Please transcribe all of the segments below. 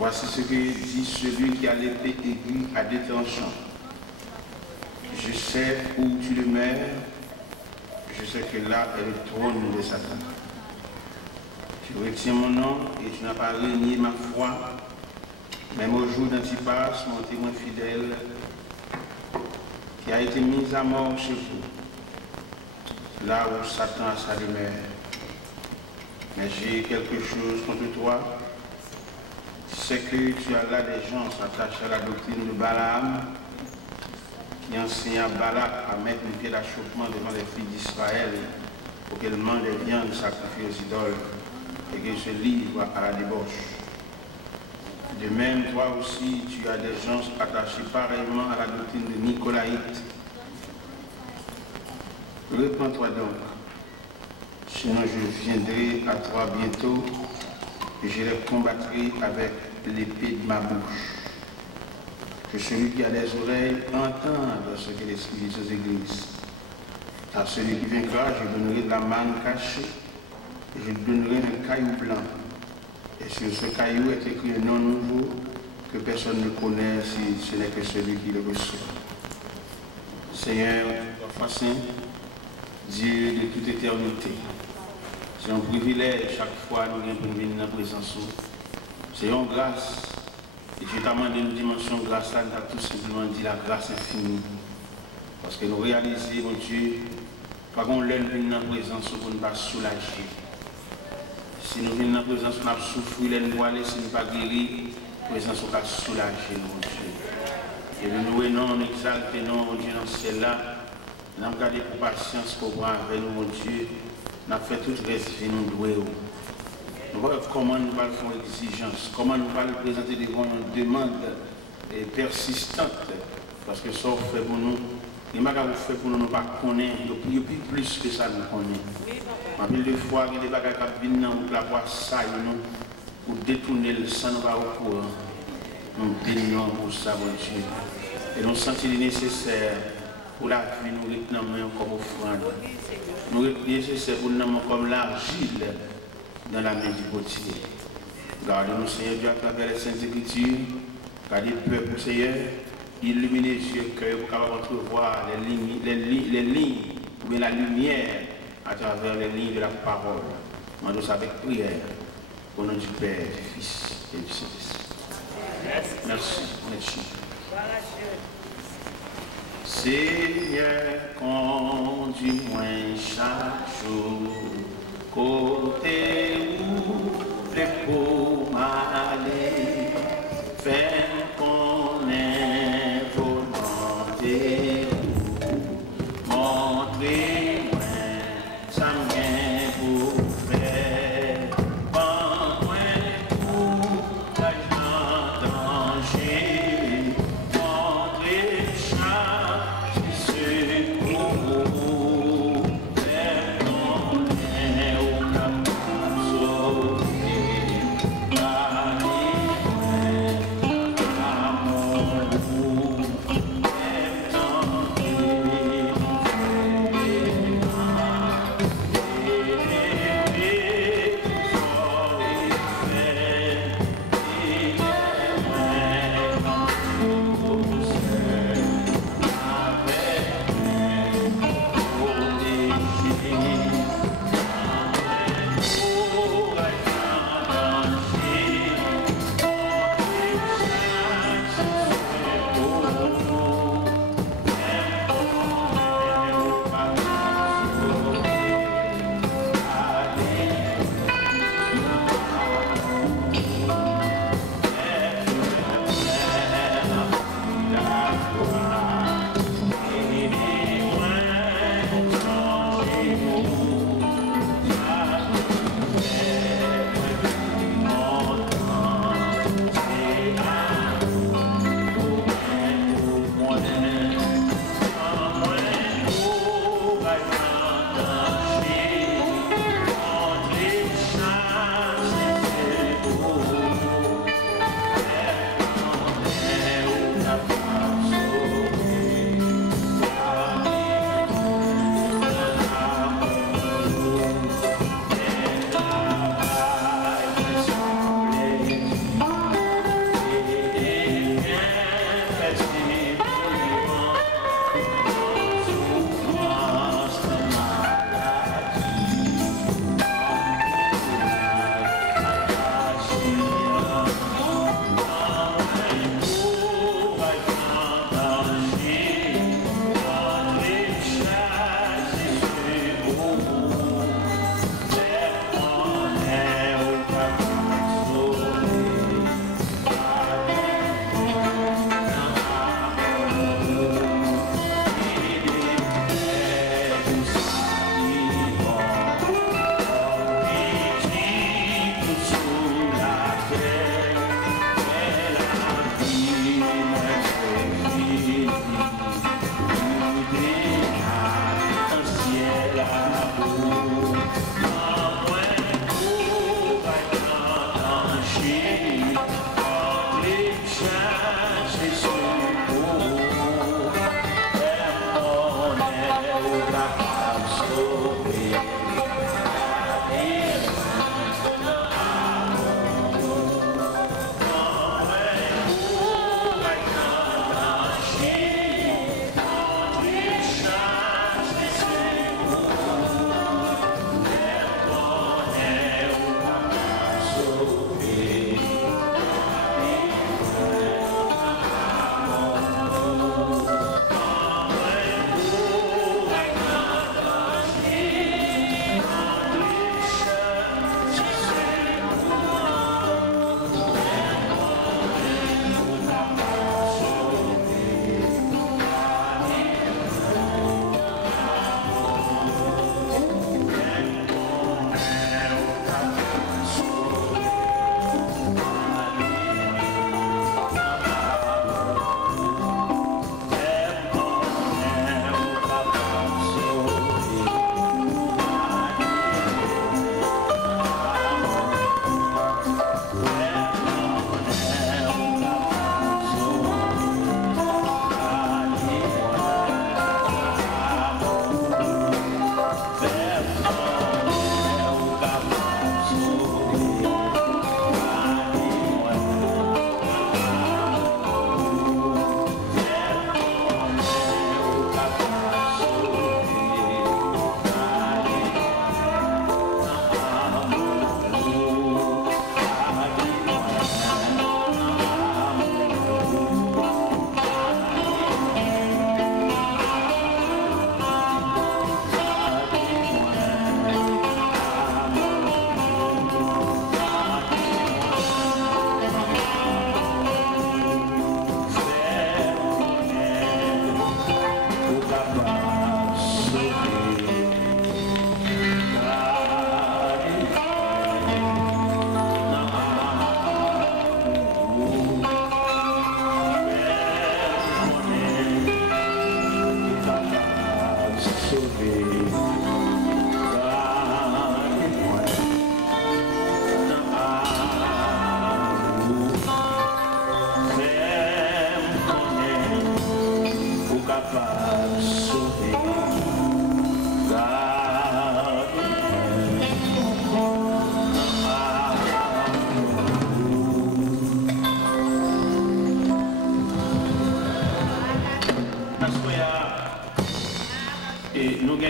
Voici ce que dit celui qui a l'épée aiguë à deux tranchants. Je sais où tu le mets, je sais que là est le trône de Satan. Tu retiens mon nom et tu n'as pas renié ma foi, même au jour d'Antipas, mon témoin fidèle, qui a été mis à mort chez vous, là où Satan a sa demeure. Mais j'ai quelque chose contre toi. Tu sais que tu as là des gens attachés à la doctrine de Balaam, qui enseigne à Balak à mettre une pied d'achoppement devant les filles d'Israël pour qu'elles mangent des viandes sacrifiées aux idoles et qu'elles se livrent à la débauche. De même, toi aussi, tu as des gens attachés pareillement à la doctrine de Nicolaïte. Répands-toi donc, sinon je viendrai à toi bientôt et je les combattrai avec l'épée de ma bouche. Que celui qui a des oreilles entende ce que l'Esprit dit aux églises. À celui qui vaincra, je donnerai de la manne cachée et je donnerai un caillou blanc. Et sur ce caillou est écrit un nom nouveau que personne ne connaît si ce n'est que celui qui le reçoit. Seigneur, toi saint, Dieu de toute éternité, c'est un privilège chaque fois nous venir dans la présence. C'est une grâce. Et je t'amène une dimension de grâce là, nous avons tout simplement dit la grâce infinie. Parce que nous réalisons, mon Dieu, pas qu'on l'aime venir dans la présence pour ne pas soulager. Si nous venons dans la présence, nous avons souffert, nous voilés, si nous ne pas guéris, la présence va soulager, mon Dieu. Et nous louons, nous exaltons, mon Dieu, dans ce ciel-là. Nous avons gardé pour patience pour voir avec nous, mon Dieu. Nous avons fait toute respect, nous louons. Nous voyons comment nous allons faire une exigence, comment nous allons présenter devant une demande persistante. Parce que ça fait pour nous, les bagages que vous faites pour nous, nous ne connaissons pas, il y a plus que ça nous connaît. En pile de fois, il y a des bagages qui viennent dans la voie ça, pour détourner le sang, nous allons au courant. Nous bénissons pour ça, mon Dieu. Et nous sentons nécessaire pour la vie, nous retenons comme offrande. Nous retenons nécessaire pour nous comme l'argile dans la main du potier. Gardez-nous, Seigneur Dieu, à travers les Saintes Écritures. Gardez le peuple, Seigneur. Illuminez les yeux, cœur, pour pouvoir entrevoir les lignes, ou bien la lumière à travers les lignes de la parole. Demandons ça avec prière. Au nom du Père, du Fils et du Saint-Esprit. Merci. Merci. Seigneur, conduis-moi chaque jour, côté où les pour m'aller, fais qu'on ait volonté, montrez-moi ça m'est pour faire, prends-moi pour la gens danger, montrez chaque secours, fais qu'on ait au cap.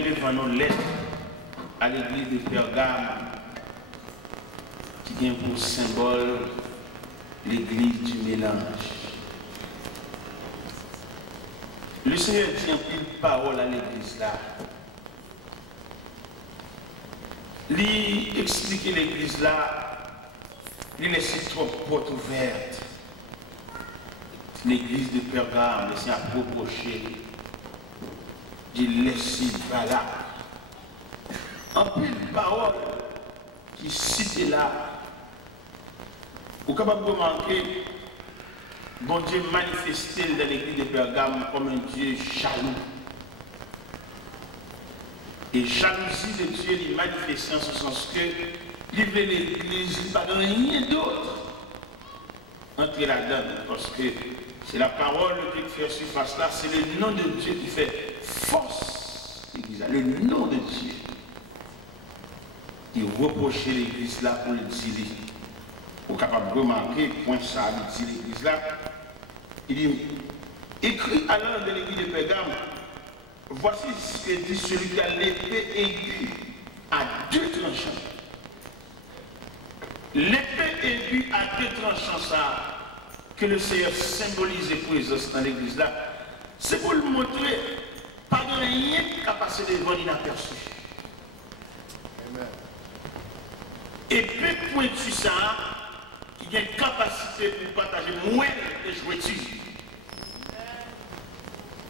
met devant nos lettres à l'église de Pergame, qui vient pour symbole l'église du mélange. Le Seigneur dit en pile parole à l'église là. Il explique l'église là, il laisse trop portes ouvertes. L'église de Pergame, c'est à reprocher. Il laisse là. En pile parole qui cite là, vous êtes capable de remarquer. Bon Dieu manifesté dans l'église de Pergame comme un Dieu jaloux. Et jalousie de Dieu est manifestée en ce sens que livrer l'église, il n'y a pas rien d'autre entre là-dedans. Parce que c'est la parole qui fait surface là, c'est le nom de Dieu qui fait force l'église. Le nom de Dieu. Il reprochait l'église là pour le dire. Vous êtes capable de remarquer, point ça, il dit l'église là. Il dit, écrit à l'un de l'église de Pergame, voici ce que dit celui qui a l'épée aiguë à deux tranchants. L'épée aiguë à deux tranchants, ça, que le Seigneur symbolise et présence dans l'église là, c'est pour le montrer, pas de rien qui a passé devant l'inaperçu. Épée pointue ça, qui a une capacité pour partager moins de jouetures.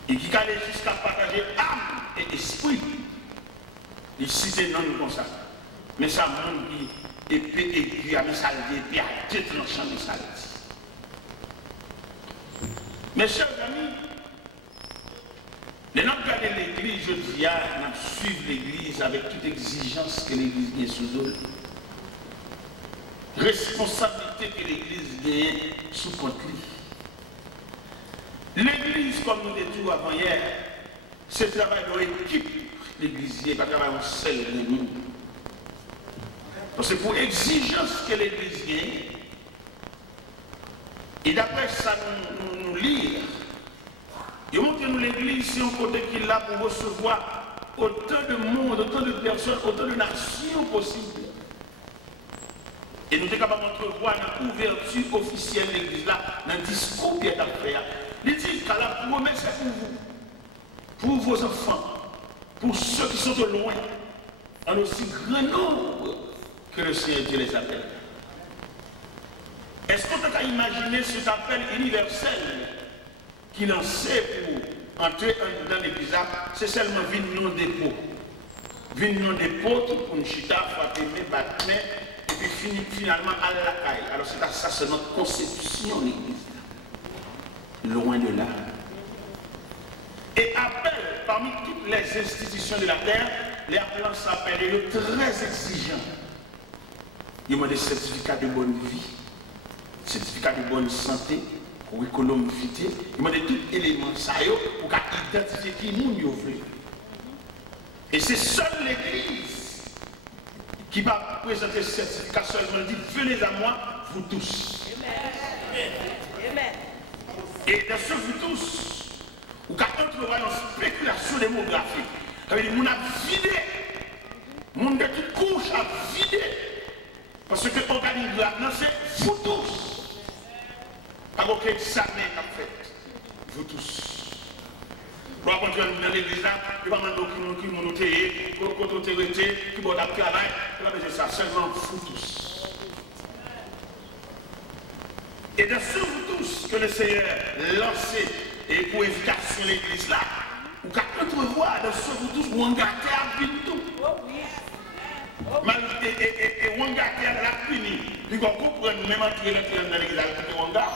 Et qui allait jusqu'à partager âme et esprit. Il cite non comme ça. Mais ça montre qui épée aiguë à mes épée à deux tranchants de salade. Mes chers amis, les gens qui regardent l'église, je dis, nous suivons l'église avec toute exigence que l'église vient sous eux. Responsabilité que l'église gagne sous compte. L'église, comme nous l'avons dit avant hier, c'est le travail de l'équipe. L'église n'est pas le travail seul de nous. C'est pour exigence que l'église gagne. Et d'après ça, nous lire. Il montre que nous l'église, c'est un côté qui est là pour recevoir autant de monde, autant de personnes, autant de nations possibles. Et nous sommes capables d'entrevoir dans l'ouverture officielle de l'église là, dans le discours qui est après. Il dit que la promesse est pour vous, pour vos enfants, pour ceux qui sont au loin, en aussi grand nombre que le Seigneur Dieu les appelle. Est-ce qu'on peut imaginer cet appel universel qu'il en sait pour entrer dans l'église là, c'est seulement vine non dépôt. Vine non dépôt pour une chita, frapper, battre, et puis finalement à la caille. Alors ça, c'est notre conception de l'église. Loin de là. Et appelle parmi toutes les institutions de la terre, les appelants s'appellent le très exigeant. Il y a des certificats de bonne vie, certificats de bonne santé, curriculum vitae, il y a tout élément ça pour identifier qui nous veut. Et c'est seule l'église qui va présenter ce certificat seulement, dit venez à moi, vous tous. Amen. Et dans ce vous tous, ou qu'à entrevoir une spéculation démographique, ça veut dire qu'on a vidé, mon de toute couche a vidé, parce que l'organisme de la nation, c'est vous tous. Pas aucun examen qu'a fait, vous tous. Pour entrer dans l'église là, il va demander qui nous téye, qui nous téye, qui va travail, il va faire ça, seulement vous tous. Et de ce vous tous que le Seigneur lancé et pour éducation l'église là, ou qu'à entrevoir de ce vous tous, ou engagé à tout. Et engagé à la puni, il va comprendre même entrer dans l'église à Wanga.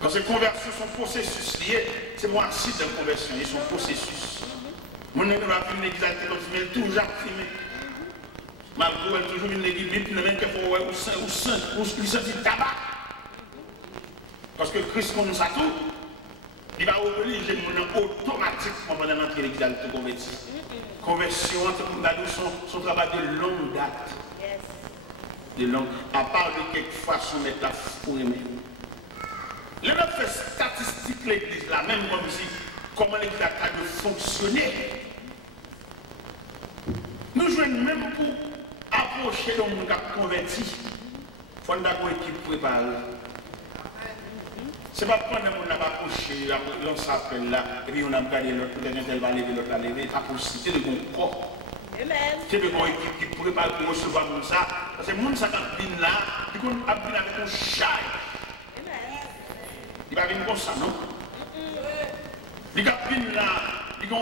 Parce que conversion, son processus lié, c'est moi aussi de conversion, ils sont processus. Mon ami va filmer l'église à continuer toujours à filmer. Malgré elle toujours une église, même qu'il faut ou sentir tabac. Parce que Christ nous a tout, il va obliger mon automatiquement pendant l'entrée de l'église à te convertir. Conversion, son travail de longue date. De longue, à part de quelque façon métaphore. Les gens fait statistique l'église là, même comme si comment l'Église a de fonctionner. Nous jouons même pour approcher le monde qui a converti. Il faut une équipe préparée. Ce n'est pas prendre le monde qui a approché, on s'appelle là, et puis on a regardé l'autre, peut-être qu'elle va lever, l'autre va lever, ça pour citer le bon corps. C'est une équipe qui prépare pour recevoir le monde ça. Parce que le monde qui vient là, il vient avec un chai. Il va venir comme ça, non? Il vient là, il va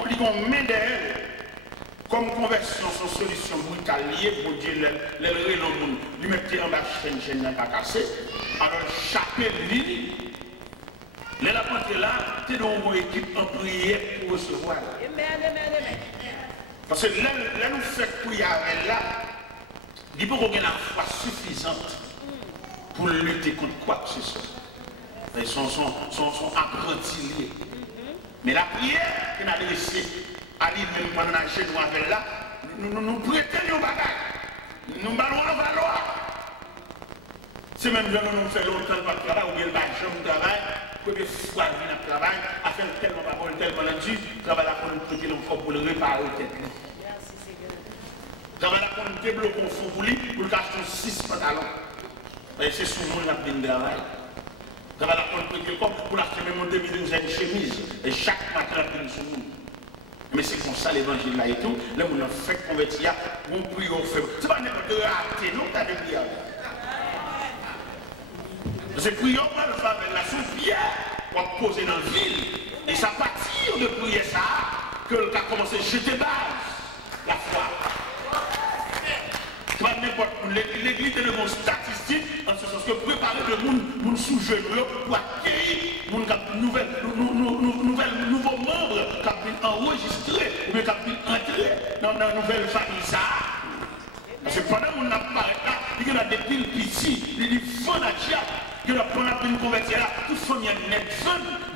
main derrière. Comme conversion, son solution brutale, pour dire les relents, lui mettre en bas chaîne n'a pas cassé. Alors, chaque ligne, les la portée là, c'est une bonne équipe en prière pour recevoir. Parce que là, nous faisons prière là, il faut qu'on ait la foi suffisante pour lutter contre quoi que ce soit. Ils sont apprentis liés. Mais la prière qu'on a laissée, à lui-même pendant la chez nous avec là, nous prêtons nos bagages. Nous ballons en valoir. C'est même gens nous fait longtemps de travail, ou bien le chambre de travail, pour que foi vienne à travail, à faire tellement de paroles, tellement là-dessus, travail là pour nous prêter l'enfant pour le réparer tête. Travail là pour nous débloquer un fond pour lui, pour le cacher 6 pantalons. Et c'est souvent la peine de travail. Travail là pour nous prêter le corps, pour l'acheter même en 2012 une chemise. Et chaque matin, la peine sur nous. Mais c'est comme ça l'évangile là et tout. Là, on a fait convertir, on prie, on fait. C'est pas n'importe quoi rater, non, t'as des prières. Parce que prions pas le faire la sous-pierre pour poser dans la ville. Et ça partir de prier ça que l'on a commencé à jeter base la foi. C'est pas n'importe quoi. L'église est de mon statistique en ce sens que préparer le monde sous genou pour accueillir nouveaux membres qui ont enregistré ou bien qui ont entré dans la nouvelle famille. Ça. Parce que pendant qu'on apparaît là, il y a des piles petits, des fonds d'achia, il y a une convertir là, toute famille est nette,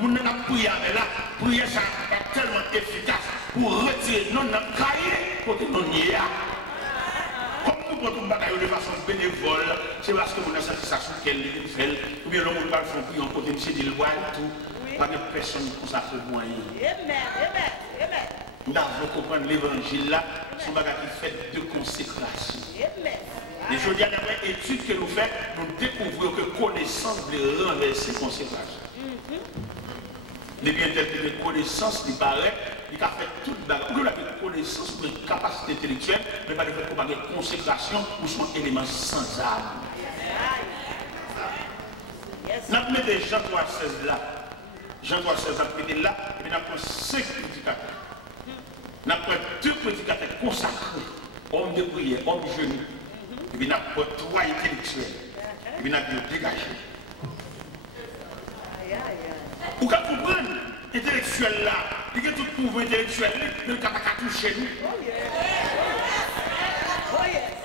on a prié avec là, prier ça est tellement efficace pour retirer non cahier côté non y a. Comme nous prenons une bataille de façon bénévole, c'est parce que vous avez satisfaction qu'elle fait, ou bien l'homme va faire prier en côté de il voit tout, pas de personne qui consacre le moyen. Nous devons comprendre l'évangile là, c'est un bagage qui fait de consécration. Et je dis à la étude que nous faisons, nous découvrons que connaissance de renverser consécration. Les bien interpréter connaissance, il paraît, il a fait toute bagage. Nous avons connaissance pour une capacité intellectuelle, mais pas de fait pour une consécration ou son élément sans âme. Nous avons mis Jean 3,16 là. Jean 3,16 a prêté là, et puis nous avons 5 prédicateurs. Nous avons 2 prédicateurs consacrés, hommes de prière, hommes de genoux. Et puis nous avons 3 intellectuels. Et puis nous avons dégagé. Vous comprenez, intellectuel là, il y a tout pouvoir intellectuel, il n'y a pas qu'à toucher nous.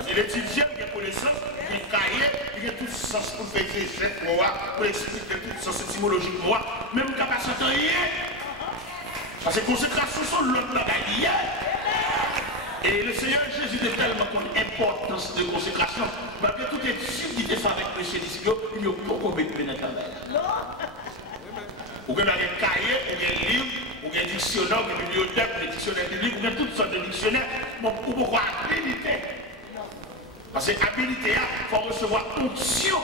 C'est l'étudiant qui a connaissance, qui est cahier, il y a tout sens pour faire des échecs, pour expliquer tout sens étymologique, même capacité rien. Parce que les consécrations sont l'autre bagaille. Et le Seigneur Jésus est tellement d'importance de consécration, parce que tout est sûr qui est fait avec M. Discipio, il n'y a pas qu'on met dans le travail. Ou bien un cahier, ou bien un livre, ou bien un dictionnaire, ou bien une bibliothèque, ou bien un dictionnaire biblique, ou bien toutes sortes de dictionnaires, pour pouvoir habiliter. Parce que habilité, il faut recevoir onction.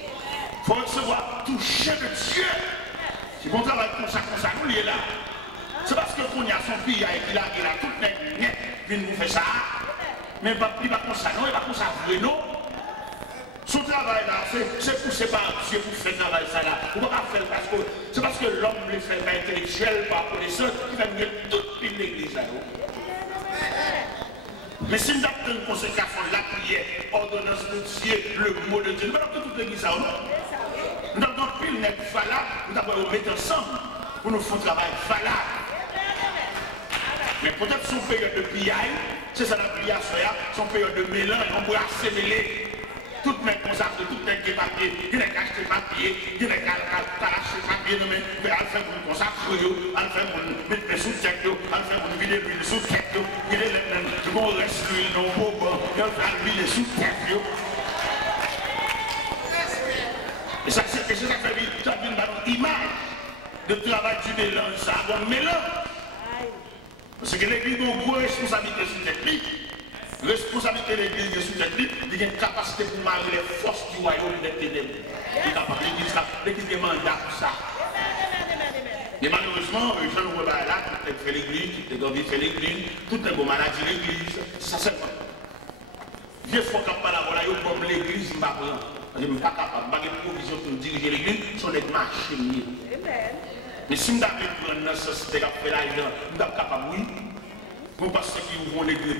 Il faut recevoir toucher de Dieu. Si on travaille comme ça, nous, il est là. C'est parce que qu'on y a son pays, il a tout net, il nous fait ça. Mais il ne va pas comme ça, non, il va comme ça, non. Son travail là, c'est poussé par Dieu pour faire travail ça là. On ne va pas faire parce que c'est parce que l'homme le fait pas intellectuel, pas connaissant, qui va venir toute l'église là. Mais si nous avons une consécration, la prière, ordonnance de Dieu, le mot de Dieu, nous avons toute l'église là. Nous avons pile net valable, nous avons mettre ensemble pour nous faire un travail valable. Mais peut-être son période de pillaille, c'est ça la prière, son période de mélange, on peut assimiler. Tout le monde consacre, tout le monde qui est papier, il y a acheté papier, il y a acheté papier, mais il a fait pour consacre, il a fait pour mettre sous tête, il a fait pour vider l'huile sous tête, il est là, on reste l'huile dans le bobo, il a fait l'huile sous tête. Et ça fait ça devient une image. de travail du mélange, ça a un mélange. Parce que l'église a une grosse responsabilité sur cette vie. Responsabilité de l'église sur cette vie, il a une capacité pour marier les forces du royaume des ténèbres. L'église a un mandat pour ça. Mais malheureusement, les gens nous rebattent là, tout le monde fait l'église, tout le monde fait l'église, tout le monde maladie l'église. Ça c'est pas. Vieux faut qu'on parle là, il comme l'église, je ne suis pas capable, je n'ai pas de provision pour diriger l'église, ce sont des marchés. Mais si je suis prendre dans ce système, je suis capable, oui. Pour parce qu'ils ouvrent l'église,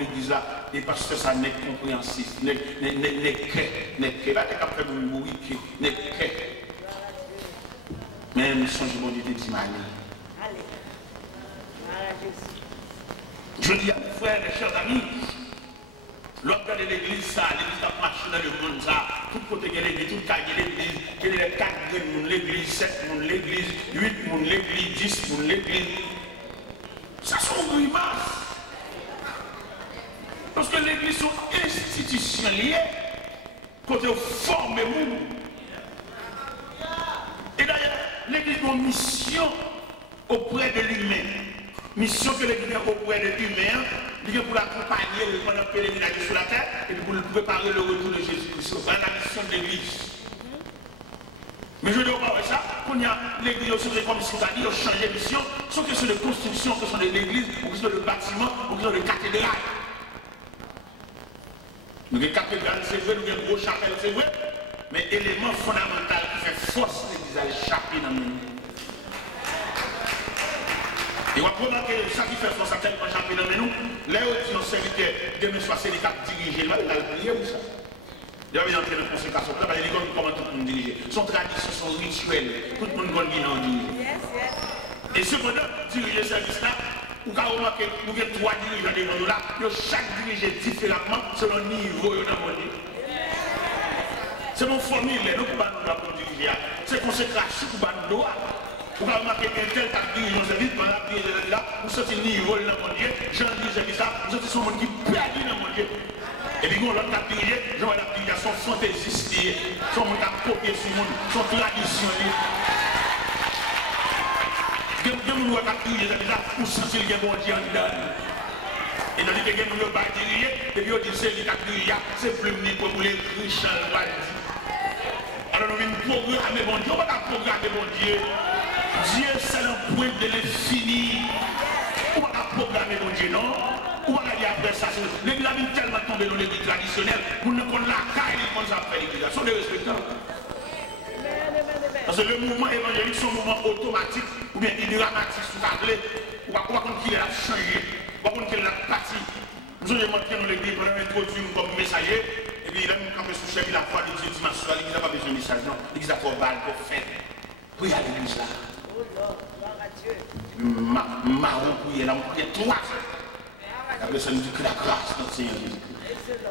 l'église là, et parce que ça n'est compréhensif, n'est que, là, tu es capable de mourir, n'est que. Mais nous sommes du bon Dieu dit Allez. Je dis à mes frères, mes chers amis, l'autre de l'église, ça, l'église a marché dans le monde, ça, tout côté de l'église, tout cas de l'église, il y a les 4 personnes, l'église, 7 personnes, l'église, 8 personnes, l'église, 10 personnes, l'église. Ça sont grimaces. Parce que l'église sont institutions liées, côté former nous. Et d'ailleurs, l'église a une mission auprès de l'humain. Mission que l'église a auprès de l'humain, il est pour l'accompagner pendant le pèlerinage sur la terre et pour préparer le retour de Jésus-Christ. C'est la mission de l'église. Mais je ne dis pas ça, qu'on y a l'église comme c'est-à-dire changer de mission, soit que c'est de construction, que ce soit de l'église, ou que ce soit de bâtiment, ou que ce soit de cathédrale. Nous avons cathédrale, c'est vrai, nous avons gros chapelle, c'est vrai, mais élément fondamental qui fait force l'église à échapper dans le monde. Et on va remarquer ça qui fait force à tellement échapper dans le monde, là où ils ont serviteur, demain soir, c'est les cap dirigés, là, il a prié ou ça. Il y avait entré dans la conséquence, il y a comment tout le monde dirige. Son tradition, son rituel, tout le monde va diriger. Et cependant, diriger ce service-là, vous avez remarqué, nous avons 3 dirigeants devant nous là, chaque dirigé différemment selon le niveau dans le monde. C'est mon formule, nous ne pouvons pas nous diriger. C'est consécration pour nous droit. Vous avez remarqué qu'un tel qui dirige un service, pendant la dirige là, vous sortez le niveau dans le monde, Jean dit service là, vous sortez son monde qui perd dans le monde. Et puis, l'autre qui a dirigé, j'en ai la dirigation fantaisiste, son monde qui a copié sur le monde, son tradition. Il y a des gens qui ont dirigé ça, pour sentir qu'il y a bon Dieu en dedans. Et dans les gens qui ont dirigé, et puis on dit c'est lui qui a dirigé, c'est plus pour les riches. Alors nous venons programmer bon Dieu, on va pas programmer bon Dieu. Dieu c'est le point de l'infini. On va pas programmer bon Dieu, non? On va aller après ça. L'église a tellement tombé dans l'église traditionnelle, on ne connaît la caille, on ne fait l'église. Ce sont des respectables. Parce que le mouvement évangélique, c'est un mouvement automatique ou bien dramatique sous la clé. On va comprendre qu'il a changé, on va comprendre qu'il a parti. Nous avons montré dans l'église pour introduire comme messager. Et puis il a mis un peu sous chef, il a foi de Dieu dimanche soir, l'église n'a pas besoin de message, non. L'église a pour balle, pour faire. Pour y aller à l'église là. Marron pour y aller, on peut y aller 3 heures. Après ça nous dit que la grâce de notre Seigneur Jésus-Christ.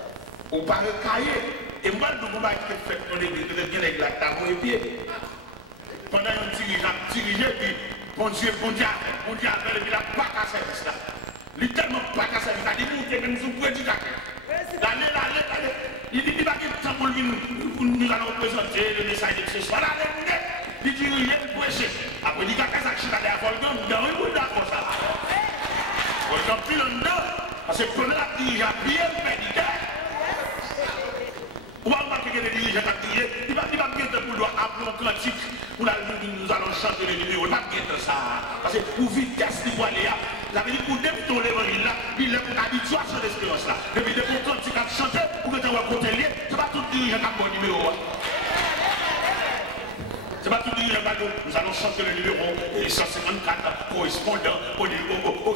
On parle cahier. Et moi, le combat qui est fait dans l'église, peut-être bien avec la table et pied. Pendant un dirigé, puis bon Dieu a fait, et puis il n'a pas qu'à service là. Il n'a tellement pas qu'à service là. Il dit que nous sommes prédicateurs. Allez. Il dit qu'il va quitter le temps pour nous allons présenter le message de ce soir. Allez, il dit il est prêché. Après, il dit qu'à ça, je suis allé à Volcan, nous avons eu d'accord ça. Volcan, puis le nom, parce que pendant la dirige, bien prédiqué. On va remarquer que les dirigeants ont dirigé, il va bien pour nous appeler un cantique, pour nous allons chanter les numéros, il va bien ça. Parce que pour vitesse, il va aller là. Ça veut dire pour débuter l'évangile là, il est pour habituation de l'espérance là. Depuis le cantique à chanter, pour que tu aies un côté lié, ce n'est pas tout dirigeant qui a un bon numéro. Ce n'est pas tout dirigeant qui a nous allons chanter le numéro 154 correspondant au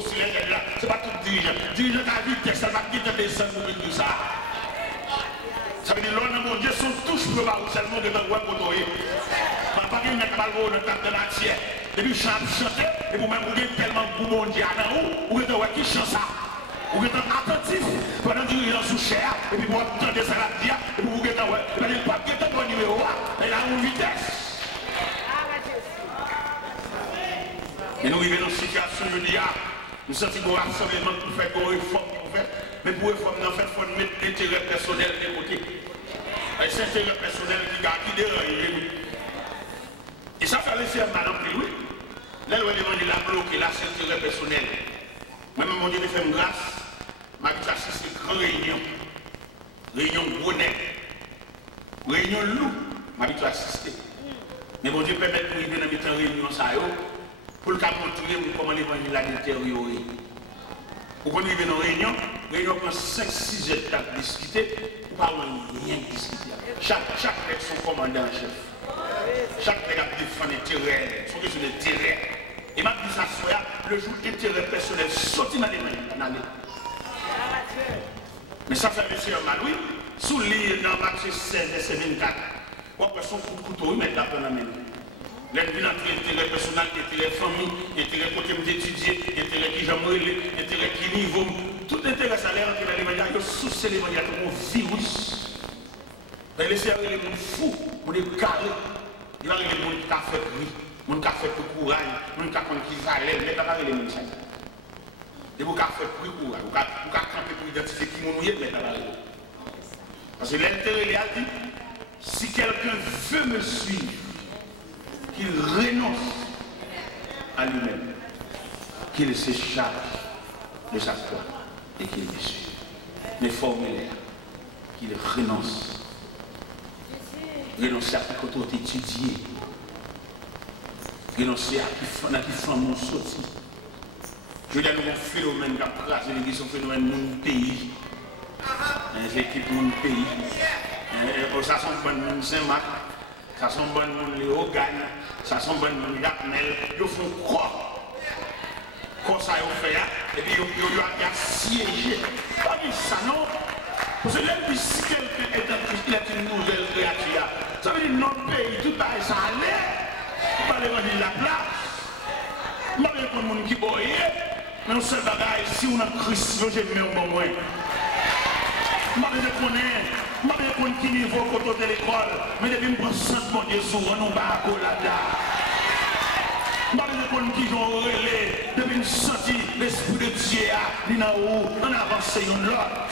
cylindre là. Ce n'est pas tout dirigeant. Dirigeant qui a vitesse, ça va bien te descendre pour tout ça. Ça veut dire que l'homme, mon Dieu, sont tous probables seulement de l'endroit pour toi. Pas qu'il n'y a pas de table de matière. Et puis, chanter, et vous-même, vous avez tellement de bon Dieu à vous, vous êtes qui chante ça. Vous êtes attentif pendant que vous êtes sous chair, et puis vous entendez ça la dire, et puis vous êtes ouais. Et bien, pas qui est un bon numéro, et là, une vitesse. Et nous vivons dans une situation, je dis, nous sentons qu'on a rassemblement pour faire une réforme pour faire. Mais pour réformer, en fait, il faut mettre l'intérêt personnel de côté. Et c'est l'intérêt personnel qui dérange. Et ça fait laisser un mal en plus, oui. Là, le demande la bloquer, là, c'est intérêt personnel. Moi-même, mon Dieu, me fait une grâce. Ma vie, c'est une grande réunion. Réunion gros net. Réunion loup. Ma vie, assister. Mais mon Dieu, permet de nous arriver dans une réunion, ça, pour le cas montrer comment l'évangile a détérioré. Pour qu'on arrive dans une réunion prend 5-6 étapes de discuter, pour pas rien discuter. Chaque est son commandant en chef. Chaque nègre a défendu l'intérêt, son question d'intérêt. Et ma vie, ça soit le jour d'intérêt personnel, sorti dans les mains. Mais ça fait monsieur Maloui, sous l'île dans Matthieu 16, verset 24. On peut son coup de couteau, il met la peine à main. L'intérêt intérêt personnel, intérêt famille, intérêt côté d'étudier, intérêt qui j'aime, intérêt qui niveau. Tout intérêt ça l'air dans l'évangile, il y a sous l'évangile comme un virus. Mais laissez les gens fous, pour les carrés. Il y a des gens qui ont fait prix, qui ont fait courage, qui ont fait valeur, mais pas les gens. Et vous avez fait prix courage, vous avez campé pour identifier qui vous mouillez, mais pas les gens. Parce que l'intérêt, il a dit, si quelqu'un veut me suivre, qu'il renonce à lui-même, qu'il se charge de sa foi et qu'il me suive. Les formulaires, qu'il renonce. Renoncer à ce qu'on étudié. Renoncer à qui fait mon sorti. Je veux dire, nous avons un phénomène qui a crasé l'église, un phénomène de mon pays. L'équipe de mon pays. Ça sont bonnes monde Saint-Marc, ça sont bonnes monde Léo Gagne, ça sont bonnes monde Yapnel. Ils font quoi? Comme ça, ils fait, et puis ils ont siégé. Pas dit ça, non? Parce que même si quelqu'un est un Christ, il est une nouvelle créature. Ça veut dire notre pays, tout pareil, ça allait. On va aller de la place. Je ne sais pas pour le monde qui boye, mais on se bagaille, si on a Christ, je vais me bon moins. Je ne sais pas qui niveau côté de l'école, mais depuis que je sens mon Dieu sur nous, pas là. Je ne sais pas qui ont relais, depuis que je sens l'esprit de Dieu, il y a on avance une l'autre.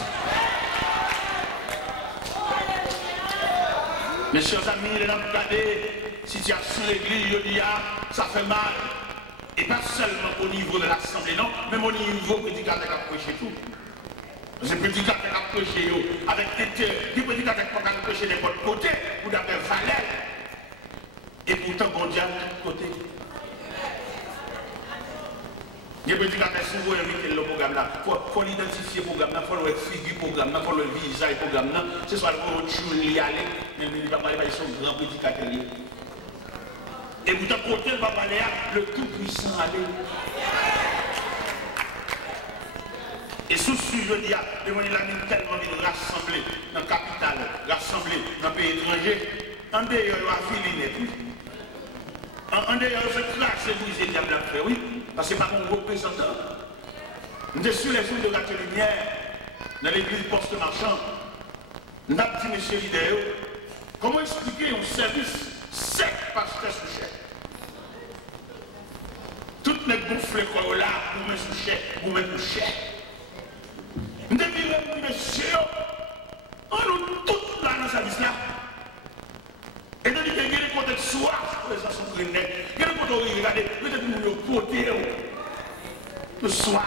Mes chers amis, les gens regardez, situation de l'église, ça fait mal. Et pas seulement au niveau de l'Assemblée, non, même au niveau prédicateur qui a prêché tout. Parce que prédicateur qui a prêché, avec des prédicateurs qui ont prêché de votre côté, vous avez valeur. Et pourtant, bon Dieu, de tout côté. Les prédicateurs souvent invitent le programme là. Il faut l'identifier le programme là, il faut le figure le programme là, il faut le visage le programme là. Ce soit le mot y aller, mais il va parler de son grand prédicateur. Et vous avez côté, il va parler le tout-puissant aller. Et sous ce je dis, il a tellement de rassembler dans la capitale, rassembler dans le pays étranger. En dehors, il va filer net. En dehors, ce classe, c'est vous, c'est diable à faire, oui. Parce que c'est pas mon représentant. Nous sommes sur les jours de la lumière, dans l'église poste-marchand. Nous avons dit, monsieur l'idéal, comment expliquer un service sec pasteur sous chef. Tout les gonflé quoi là, vous mettez sous chef, vous mettez sous chef. Nous avons dit, monsieur, on nous tous là dans ce service là. Et donc, il y a des côtés de soif, ça sont très nets. Il y a des côtés de regarder, peut-être que nous nous côté de soif.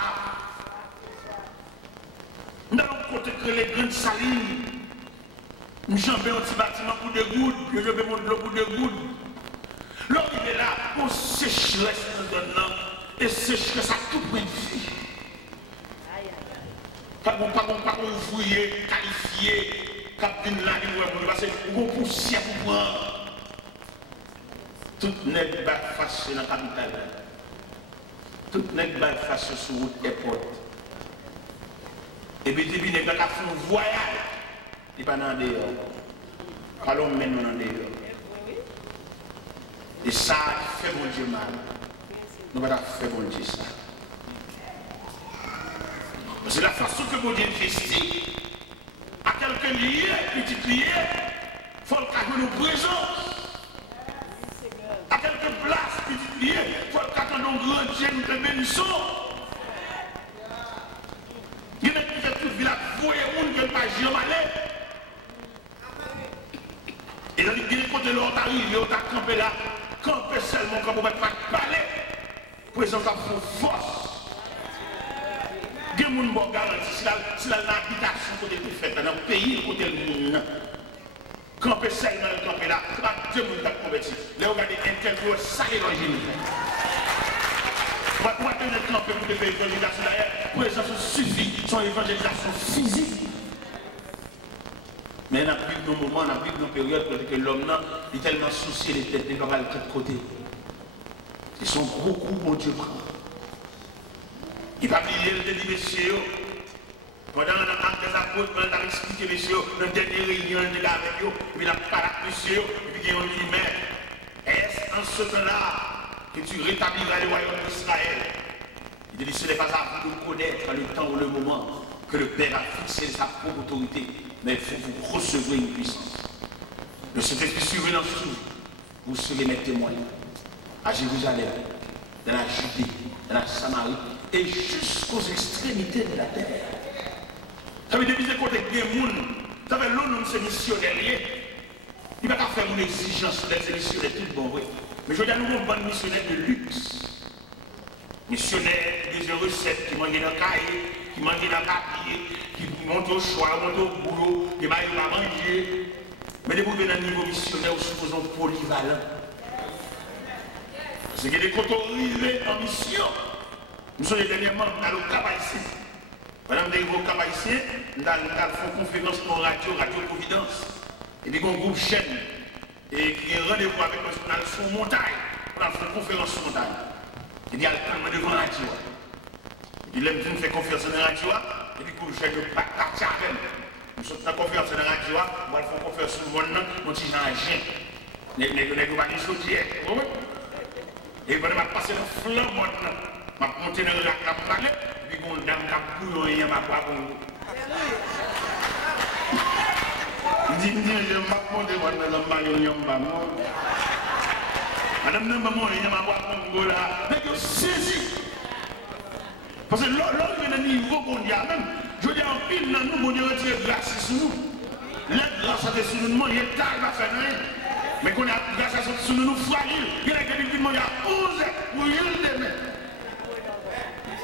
Nous allons côté que les grandes salines. Nous jambons un petit bâtiment pour des gouttes, puis je vais monter l'eau pour des gouttes. L'homme il est là, on sécheresse dans le nom, et sécheresse à tout point de vie. Pas qu'on ouvrier, qualifié. Captain là, il va passer une poussière pour prendre. Tout n'est pas face dans la capitale. Tout n'est pas face sur la route airport. Et puis, il n'y a pas fait un voyage. Il n'y a pas dans dehors. Allons maintenant dans dehors. Et ça fait bon Dieu mal. Nous ne pouvons pas faire bon Dieu ça. C'est la façon que mon Dieu investit. À quelqu'un lié, petit lié, il faut le nous présence. À quelques places, petit lié, il faut le nous grand Dieu nous de bénisson. Il y a qui fait toute vie là, vous et vous, qui ne pas jamais aller. Et donc, il y a des côtés là, on arrive, on a campé là, campé camper seulement quand vous ne pouvez pas parler. Présent comme force. Il y a des gens qui garantit si l'habitation côté de fait dans le pays côté le monde. Camper seulement le camper là, c'est pas deux gens qui ont converti. Là, regardez un tel gros salé dans le génie. On va pouvoir tenir le camper pour faire l'évangélisation d'ailleurs. Présence suffit, son évangélisation physique. Mais on a pris nos moments, on a pris nos périodes parce que l'homme est tellement soucié des têtes, il va aller de tous côtés. Ils sont gros coups, mon Dieu, prend. Il va oublier le dit, messieurs, pendant l'acte des apôtres, pendant la expliqué, messieurs, dans la dernière réunion de la avec eux, puis la parade, messieurs, et puis on dit, mais est-ce en ce temps-là que tu rétabliras le royaume d'Israël? Il dit, ce n'est pas à vous de connaître le temps ou le moment que le Père a fixé sa propre autorité, mais il faut que vous recevrez une puissance. Le Saint-Esprit survenant sur vous, vous serez mes témoins à Jérusalem, dans la Judée, dans la Samarie et jusqu'aux extrémités de la terre. Ça veut dire que côté des gens, ça veut dire que l'homme c'est missionnaire. Il ne va pas faire une exigence d'être missionnaire tout bon, oui. Mais je veux dire, nous avons un bon missionnaire de luxe. Missionnaire qui des recettes, qui mangent dans le cahier, qui mangent dans le papier, qui montent au choix, montent au boulot, qui ne vont pas manger. Mais les bouts d'un niveau missionnaire, nous supposons polyvalent. Parce qu'il y a des côtés arrivés en mission. Nous sommes dernièrement dans le Cap Haïtien. Madame des gros Cap Haïtien, nous avons fait une conférence pour Radio Providence. Et puis, il y a un groupe chaîne. Et qui a rendez-vous avec nous sur une montagne. On a fait une conférence sur montagne. Il y a le temps devant la radio. Il aime bien faire conférence dans la radio. Et puis, il fait de partir avec nous. Nous sommes dans la conférence dans la radio. On va faire une conférence sur le monde. On dit dans la gêne. Les gens vont dire sauter. Et puis, on va passer le flambeau. Je vais monter dans la campagne, et puis on dame qui a bouillé, ma voix pour vous. Je vais monter dans la campagne, madame, maman, il y a ma voix pour vous là. Mais je saisis. Parce que l'homme est à un niveau mondial, même. Je dis en pile, nous, on dirait que grâce sur nous. La grâce à sur nous, il y a tard à faire rien. Mais qu'on a grâce à sur nous, nous fragile. Il y a quelqu'un qui dit, il y a 11 pour une demain.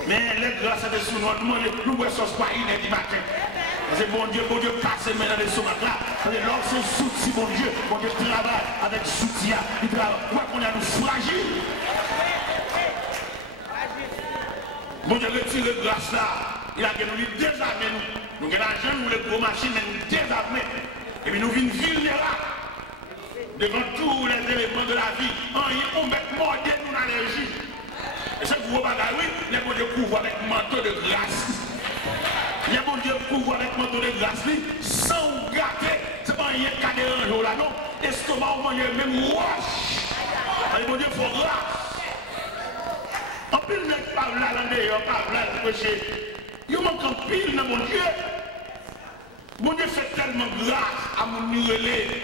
Mais les grâces à des sous-noms, nous ne sommes pas inés du matin. Parce que bon Dieu, passe maintenant les sous-noms là. L'homme c'est souci, bon Dieu travaille avec souci. Il travaille. Quoi qu'on a nous fragiles. Bon Dieu retire les grâces là. Il a nous désarmer nous. Nous avons l'argent, nous les gros machines, nous désarmer. Et puis nous venons vulnérables. Devant tous les éléments de la vie. On met mort de nous dans les juges. Et ce gros bagage, oui, les bon Dieu couvre avec manteau de grâce. Les bon Dieu couvre avec manteau de grâce, sans gâter. C'est pas un cadet un jour là, non. Estomac, on mange même roche. Les bon Dieu, il faut grâce. En pile, n'est pas là, là, pas là, péché. Il manque en pile, mon Dieu. Mon Dieu fait tellement grâce à mon relais.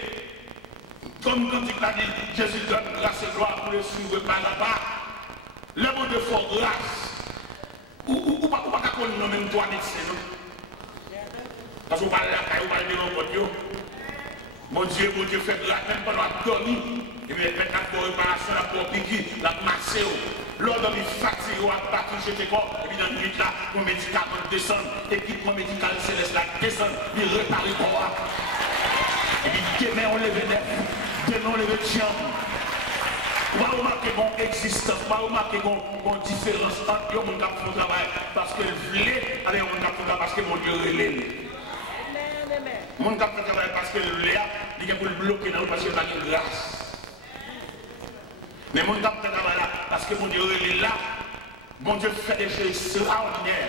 Comme quand il a dit, Jésus donne grâce et gloire pour le suivre par là-bas. Le bon Dieu faut grâce. Ou pas qu'on nomme même toi médecin, non? Parce qu'on parle de la caille, on parle de l'eau. Mon Dieu fait grâce, même pendant la dormir. Et puis, maintenant, pour réparation, la pour piquer, la masser. L'ordre est fatigué, on va battre chez tes corps. Et puis, dans le nuit là, mon médicament descend. Équipement médical céleste là descend. Il répare le corps. Et puis, demain, on lève neuf. Demain, on lève tiens. On va remarquer qu'on existence, on va remarquer qu'on différence entre les gens qui font travail parce qu'ils voulaient, avec les gens qui font travail parce que mon Dieu relève. Les gens qui font travail parce qu'ils voulaient, ils ont bloqué dans le parce qu'ils n'ont pas de grâce. Mais les gens qui font travail là parce que mon Dieu relève là, mon Dieu fait des choses extraordinaires.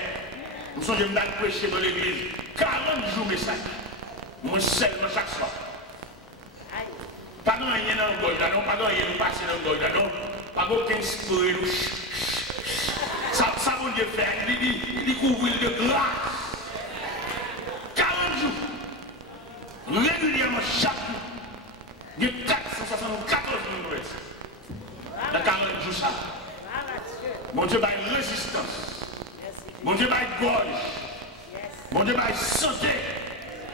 Nous sommes venus prêcher dans l'église 40 jours message. Moi seulement chaque soir. Pas de rien dans le goy, non, pas de rien nous passer dans le goy, non, pas aucun spirit. Ça bon Dieu fait, il couvre de grâce. 40 jours. Régulièrement chaque jour. Il y a 474 000 dans 40 jours ça. Mon Dieu va une résistance. Mon Dieu va une gorge. Mon Dieu va une santé.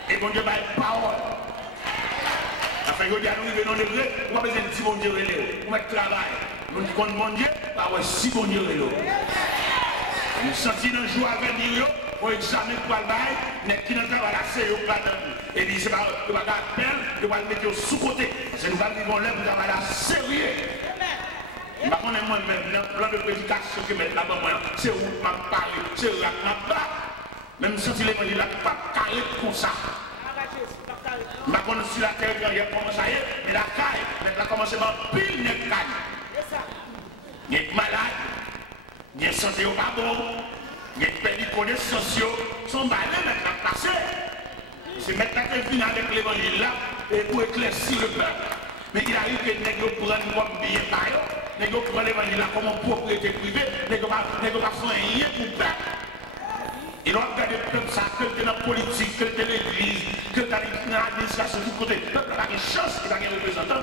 Et mon Dieu va une parole. fait que nous arrivons dans le degré, on va besoin de 10 bon Dieu, on va travail. Nous disons qu'on bon Dieu, bah ouais, 6 bon Dieu. Nous sentons un jour à venir, on examine pour le bail, mais qui n'a pas la série au plat. Et puis c'est pas la peine de le mettre sous côté. Parce que nous vivons là pour avoir la sérieux. Je ne sais pas moi-même, le plan de prédication que mettre là-bas, c'est où je parle, c'est où je parle. Même si l'évangile n'a pas carré comme ça. Je ne sais pas si la terre est commencé à y aller, mais la caille, elle a commencé à pile de caille. Il y a des malades, il y a des santé au pas bon, il y a des perdu connaissances sociaux, sont malades maintenant passés. C'est maintenant qu'il finit avec l'évangile là, et pour éclaircir le peuple. Mais il arrive que les gens prennent comme billet par eux, les gens prennent l'évangile là comme propriété privée, les gens ne font rien pour le peuple. Ils ont regardé comme ça, que dans la politique, que dans l'église, que dans l'administration, tout côté. Le peuple n'a pas de chance, il n'a pas de représentant.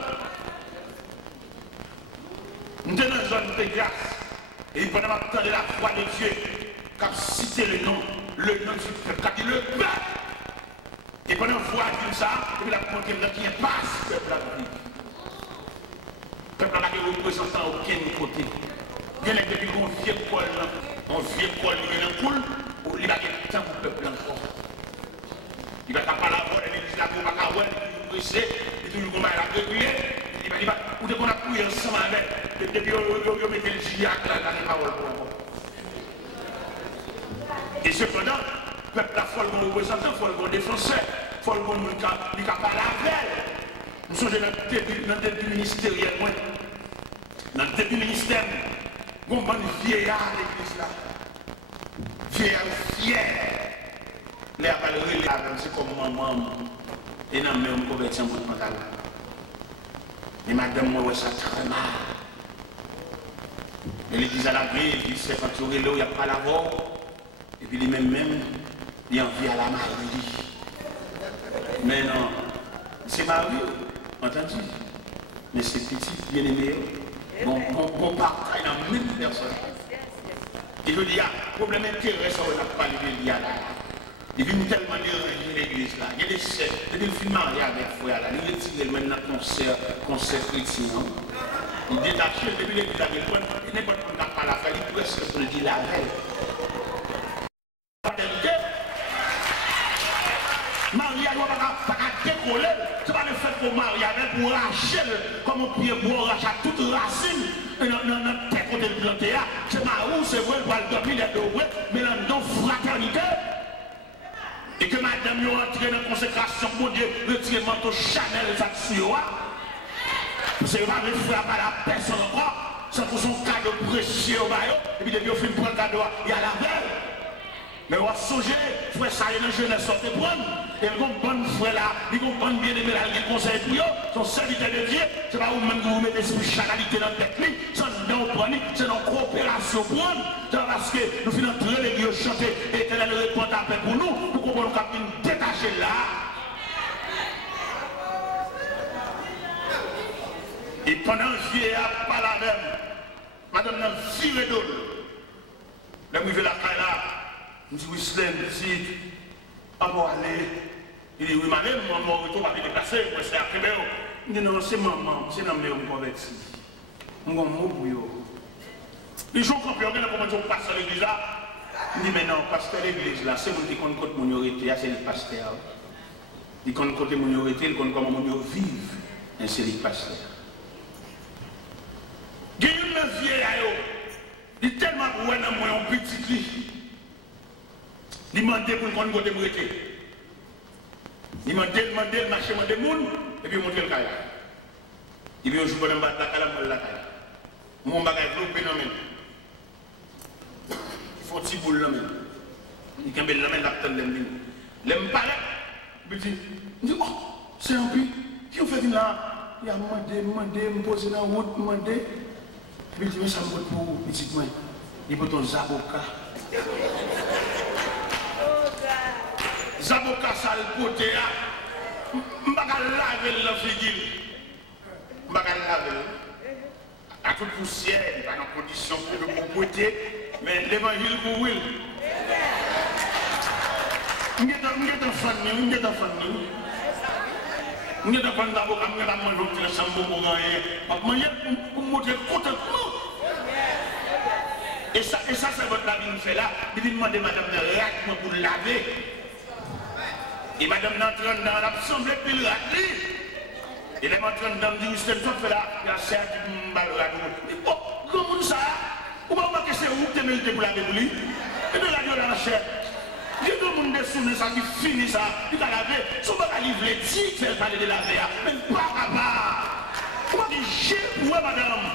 Nous sommes dans une zone de grâce. Et pendant que de la foi de Dieu, qui a cité le nom du peuple, qui a dit le peuple. Et pendant que foi dit ça, et puis la montée qui est passe, le peuple a dit. Le peuple n'a pas de représentant à aucun côté. Il y a depuis qu'on vieux col, il y a un cool. Il va y avoir temps pour le peuple encore. Il va pas la voix, il va pas la voix, il va presser, il va toujours la régulier, il va ou de qu'on a prié ensemble avec, depuis on met le giac là dans les paroles pour encore. Et cependant, le peuple a folle mon représentant, folle mon défenseur, folle mon monde qui a pas la veille. Nous sommes dans le début ministériel, dans le début ministère, on va nous vieillard à l'église là. Vieillard fier. Les appels relais, c'est comme maman. Et non, mais on convertit en bout de mental. Et madame, moi, ça très mal. Et l'église à la vie, il dit, c'est quand tu es là, il n'y a pas la voix. Et puis, lui même, il envie à la maladie. Mais non, c'est Marie, entendu. Mais c'est petit, bien aimé. Bon partage dans 1000 personnes. Et je dis, le problème intéressant, on n'a pas parlé de là. Il vient tellement de l'église là. Il y a des chefs, depuis le film marié avec frère là, il retire maintenant concert chrétien. Il détache depuis l'église là, il n'est pas pour n'a pas la faire, il presque pour le dire la veille. Maria ne doit pas décoller, c'est pas le fait qu'on marie avec pour racher, comme on peut pour racher toute racine. Dans tes côtés de planté, c'est marrant, c'est vrai, pour le dormir les deux, mais dans fraternité. Et que madame est entrée dans la consécration, mon Dieu, retirez le manteau Chanel, ça sur moi. C'est pas le frère par la personne encore, c'est pour son cadeau précieux au maillot, et puis depuis au film pour le cadeau, il y a la veille. Mais on va songer, frère, ça y est, le jeunesse sortait prendre. Et le bon frère là, il comprend bien aimer là, il conseille pour eux, son serviteur de Dieu, c'est pas vous-même que vous mettez spiritualité dans la tête, c'est dans c'est dans coopération pour nous. C'est parce que nous finissons très les dieux chanter et éternel répond à paix pour nous, pour qu'on puisse nous détacher là. Et pendant que vieillard pas la même, madame n'a viré d'eau. Là, vous la caille là, je dis, Wislem, je dis, à moi aller. Il dit, oui, madame, mon retour va me déplacer, moi c'est à Québec. Il dit, non, c'est maman, c'est dans mes convertis. Je suis un mot pour eux. Les gens qui ont pu comment on passe à l'église là, il dit, mais non, pasteur l'église là, c'est vous qui compte contre minorité, c'est le pasteur. Il compte contre minorité, il compte comment on vive, c'est le pasteur. Il y a une vieille il est tellement pour un petit lit. Il demande pour qu'on côté brûler. Il demande le marché de monde et puis monter le caillou. Il vient jouer dans la caillou. Mon bagage est dans même. Il faut petit boule là même. Il cambe là même la tête de lui. L'aime pas là. Il dit oh, c'est un peu. Qui ont fait là? Il a demandé, me poser dans la route, demandé. Il dit mais ça me vote pour petit moi. Il peut ton zaboka. Zaboka ça le côté là. M'baga laver la figure. M'baga laver. À toute poussière, pas dans condition de propreté, mais l'évangile pour oui. Nous sommes enfants. Nous sommes dans l'avocat, nous sommes dans l'autre chambre pour gagner. Pour montrer contentement. Et ça c'est votre avis nous fait là. Il vient demander madame de rac pour laver. Et madame d'entrant dans l'assemblée, puis il rate. Et les entrant dans le ministère, tout fait là, il y a certes une balle à nous. Oh, comment ça? Comment que c'est où tu es pour laver pour lui? Et puis la gueule à la chair. Il y a tout le monde des ça qui finit ça, il va laver. Si on va livrer les titres, c'est parler de laver. Mais pas capable. Comment dire, j'ai pour madame,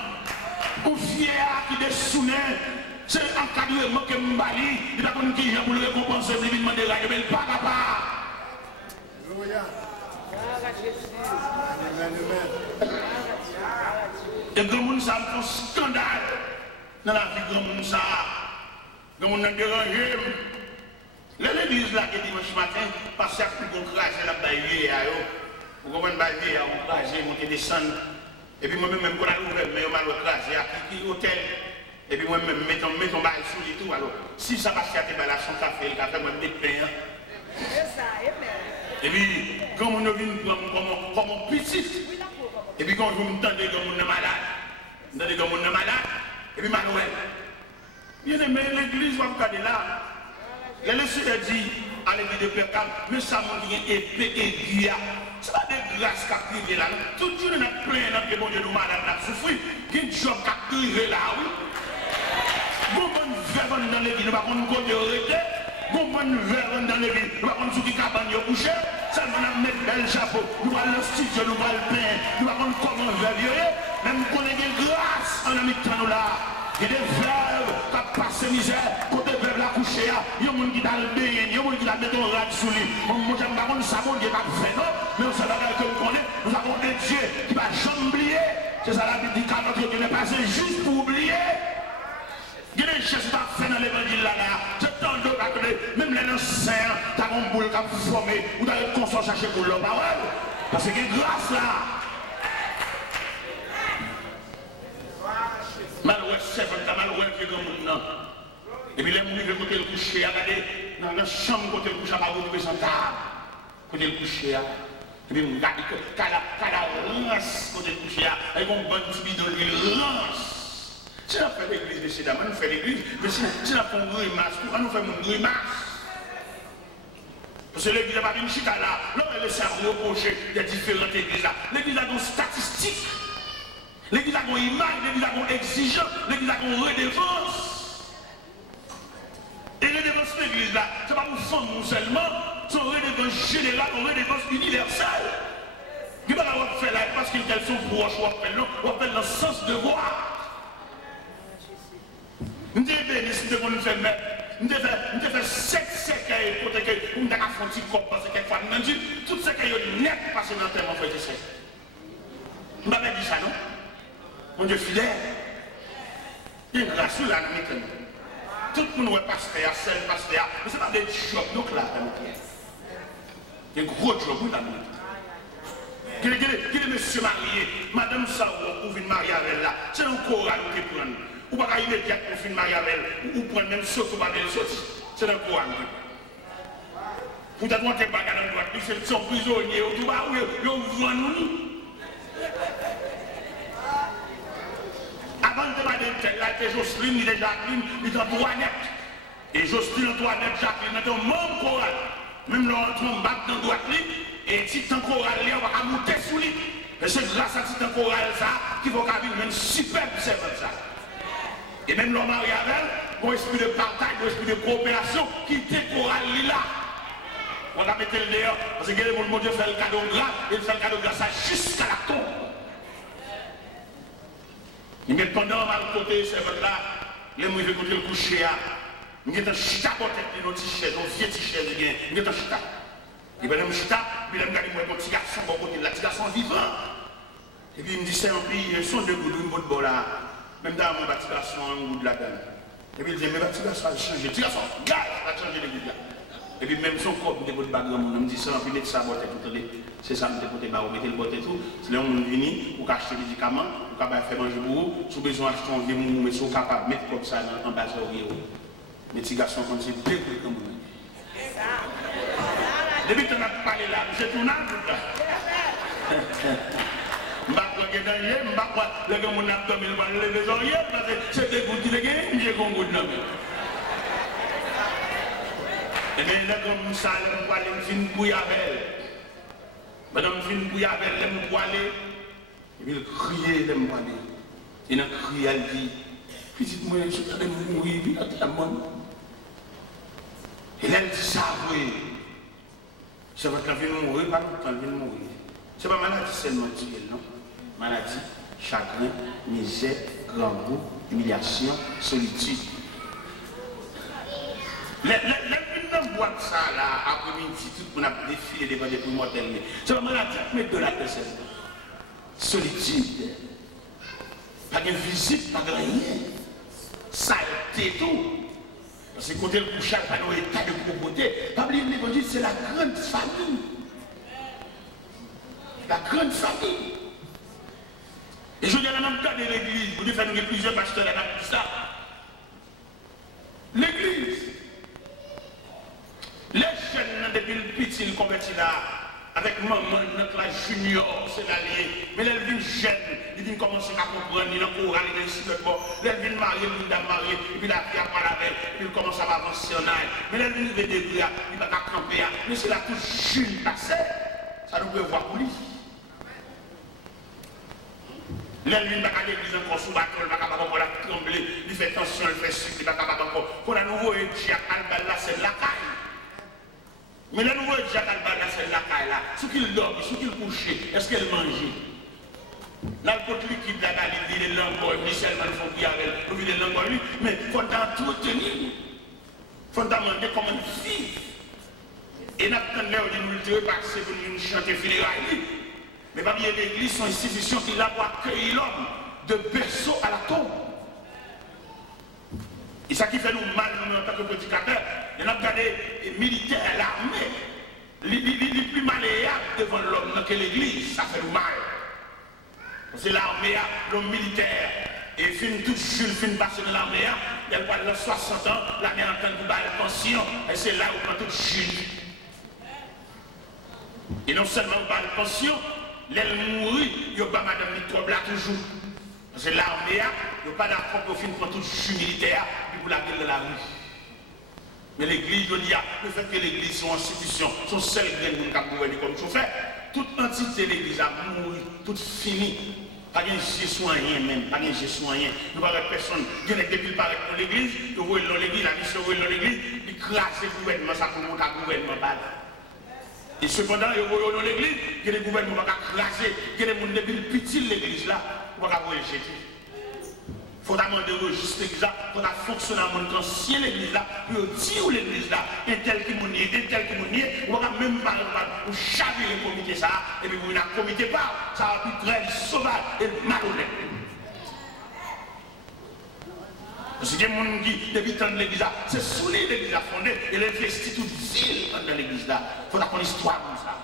pour fier qui des souvenirs, c'est encadrement que Mbali, il va comme qui j'ai pour le récompenser, il va demander la gueule, mais pas capable. Et grand monde ça fait un scandale dans la vie de grand monde ça. Grand monde a dérangé. L'église là qui est dimanche matin, parce que pour qu'on crase la baille à eux, pour qu'on baille à on crase, monter descendre. Et puis moi-même pour la ouvrir, mais on va le craser à qui hôtel. Et puis moi-même mettons baille sous les tout alors. Si ça passe à tes balles son café, le café moi mettre pain. Et puis quand on vient comme un petit. Et puis quand vous m'entendez comme on est malade, vous entendez comme on est malade, et puis Manuel. Bien aimé, l'église va regarder là. Le Seigneur dit à l'église de Percam, mais ça m'a dit épée aiguë. C'est pas des grâces qui arrivent là. Tout le monde est plein de bon Dieu, nous malades, nous souffrons. Il y a un job qui arrive là, oui. Bon, bonne verre dans l'église, nous ne pouvons pas arrêter. Bon, bonne verre dans l'église, nous ne pouvons pas sur cabane coucher. Seulement, nous mettre bel chapeau, nous allons le studio, nous allons le pain, nous allons comment verre. Même qu'on ait des grâces en amitant nous là. Il y a des verbes qui passent misère, côté verbe la coucher, il y a des gens qui ont le bain, il y a des gens qui ont mis un rat sous lui. Moi, je ne sais pas si ça va faire, non, mais on sait que nous connaissons, nous avons un Dieu qui va jamais oublier. C'est ça la Bible dit qu'à notre Dieu n'est pas juste pour oublier. Il y a des choses qui sont faites dans l'évangile là, c'est tant d'autres à côté, même les anciens, tu as un boule qui a formé, ou tu as une conscience chercher pour leur parole. Parce qu'il y a grâce là. Malheureux, c'est un malheureux qui est comme nous. Et puis les gens qui côté le coucher, regardez, dans la chambre côté le coucher, à pas retrouver son table. Côté le coucher, et puis regardez que la lance côté le coucher, avec un bon petit bidon, il lance. Si on fait l'église, messieurs, dames, on fait l'église, mais si on fait une grimace, on nous fait une grimace. Parce que l'église n'a pas une chita là, l'homme est laissé à reprocher, il y a différentes églises là. L'église a des statistiques. L'église a une image, l'église a une exigence, l'église a une redevance. Et redevance de l'église là, ce n'est pas pour femmes seulement, c'est une redevance générale, une redevance universelle. Il va la faire là parce qu'elles sont proches, ou appelle dans le sens de voir. Nous devons bénir si nous devons faire mettre. Nous devons faire 7 séquelles pour que nous devons faire un petit corps parce que quelquefois nous disons toutes ces séquelles net passées dans le terme en fait. Nous n'avons pas dit ça, non? Mon Dieu fidèle. Il y a une grâce là dans le tout le monde est pasteur, seul pasteur. Mais ce n'est pas des jobs donc là dans le il y a un gros job là dans le Quel est monsieur marié? Madame Sao, ou vient marier avec là. C'est un choral qui prend. Ou pas immédiatement pour finir marier avec elle. Ou prendre même saut ou pas belle sortie. C'est un choral. Vous avez monté pas dans le droit. Ils sont prisonniers. Ou pas où ils vont nous. Avant de parler de là, c'est Jocelyne, il est Jacqueline, il est Antoinette. Et Jocelyne, Antoinette, Jacqueline, c'est un membre choral. Même là, on bat dans le droit, et si tu as un choral, on va monter sous lui. Et c'est grâce à ce choral ça qu'il faut qu'il y ait une superbe servante ça. Et même l'homme marié avec elle, un esprit de partage, un esprit de coopération qui décoral là. On va mettre le dehors, parce que le monde Dieu fait le cadeau gras, et il fait le cadeau gras ça jusqu'à la tombe. Mais pendant le côté, c'est votre là, les gens qui côté le coucher, il y a un chita pour tête de notre t-shirt, un vieux t-shirt, il y a un chita. Il y a un chita, puis il y a un petit garçon, un petit garçon vivant. Et puis il me dit, c'est un pays, ils sont deux bouts d'une bout de bol là. Même dans mon petit garçon, un bout de la dame. Et puis il dit, mais petit garçon a changé. Petit garçon, gars, il a changé l'église là. Et puis même son corps, il de bagarre, il me dit, c'est un peu de ça, c'est ça, il côté bas, mettez le botte et tout. C'est là où on vient, pour acheter des médicaments, pour faire manger pour vous. Si vous avez besoin d'acheter un vieux mou, mais si vous êtes capable de mettre comme ça en bas de l'oreille. Mais petit garçon, quand c'est deux coups comme vous. Depuis que tu as parlé là, c'est ton âge là. je ne pas quoi, le gars mon abdomen, il va lever les oreilles, parce que c'est des gouttes qui les gagnent, j'ai qu'on goûte non. Et bien là, comme ça, je vais aller me faire une bouille avec elle. Madame me fait une bouille avec elle, je vais aller. Et puis il criait, je vais aller. Il a crié, elle dit, petite moi, je vais mourir, il a dit à moi. Et là, elle dit ça, oui. C'est votre vie de mourir, pas tout le temps de mourir. Ce n'est pas maladie seulement, non? Maladie, chagrin, misère, grand goût, humiliation, solitude. Les gens boivent ça là, après-midi, tout le monde a défilé devant des plus mortels. C'est pas maladie, mais de la personne. Solitude. Pas de visite, pas de rien. Saleté, tout. Parce que quand elle couche, pas dans l'état de pauvreté. Pas oublier l'évangile, c'est la grande famille. La grande famille. Et je dis à la même cas de l'église, vous devez faire plusieurs pasteurs là tout ça. L'église. Les jeunes, depuis le petit, ils convertissent là. Avec maman, notre junior, c'est l'allié. Mais elle vient jeune, il vient commencer à comprendre, il a couru à l'église, elle vient marier, il vient marier, et puis la fille a parlé avec, puis il commence à avancer en âge. Mais elle vient de débrouiller, il va camper, mais c'est la touche jeune passée, ça nous peut voir pour lui. Elle vient à l'église encore sous bateau, il va capable de trembler, il fait tension, il fait sucre, il va capable encore. Pour la nouveau, il dit à là, c'est la caille. Mais le nouveau Jacques Alba, c'est la caille là. Ce qu'il dort, ce qu'il couche, est-ce qu'elle mange? L'alcool liquide, la Galilée, les langues, les seulement il faut qu'il y ait des langues, mais il faut entretenir. Il faut demander comment vivre. Et nous avons nous le parce que nous chanter Philéraïe. Mais pas bien l'église, sont institutions qui là pour accueillir l'homme de berceau à la tombe. Et ça qui fait nous mal, nous, en tant que prédicateurs, il y a des militaires, l'armée, les plus malléables devant l'homme que l'église, ça fait nous mal. C'est l'armée, l'homme militaire, et fin toute jeune, fin passer dans l'armée, elle va avoir 60 ans, l'armée entend pour la pension, et c'est là où on toute jeune. Et non seulement on parle de pension, l'aile mourit, il n'y a pas madame Mitrobe là toujours. Parce que l'armée, il n'y a pas d'accord pour finir toute jeune militaire, pour la gueule de la rue. Mais l'église, je dis, le fait que l'église soit institution, son seul grain de nous gouverner comme je fais, toute entité de l'église a mouru, toute finie. Pas de soigné même, pas de soigné. Nous n'avons personne. Il y a depuis paraître dans l'église, nous voyons dans l'église, la mission dans l'église, il crasse le gouvernement, ça pour monter le gouvernement. Et cependant, il y a dans l'église, il y a des gouvernements qui ont crassé, il y a des gens depuis le petit de l'église là, pour avoir jeté. Il faut demander au registre l'église là, pour fonctionner dans mon ancien l'église là, pour dire l'église là, et tel qui m'ont nié, et tel qui m'ont nié, on va même pas pour chaver le comité ça, et puis vous n'avez comité pas, ça va être très sauvage et malhonnête. Parce que les gens qui, depuis tant de l'église là, c'est sous l'église là fondée, et les investit toute ville dans l'église là. Il faut qu'on histoire comme ça.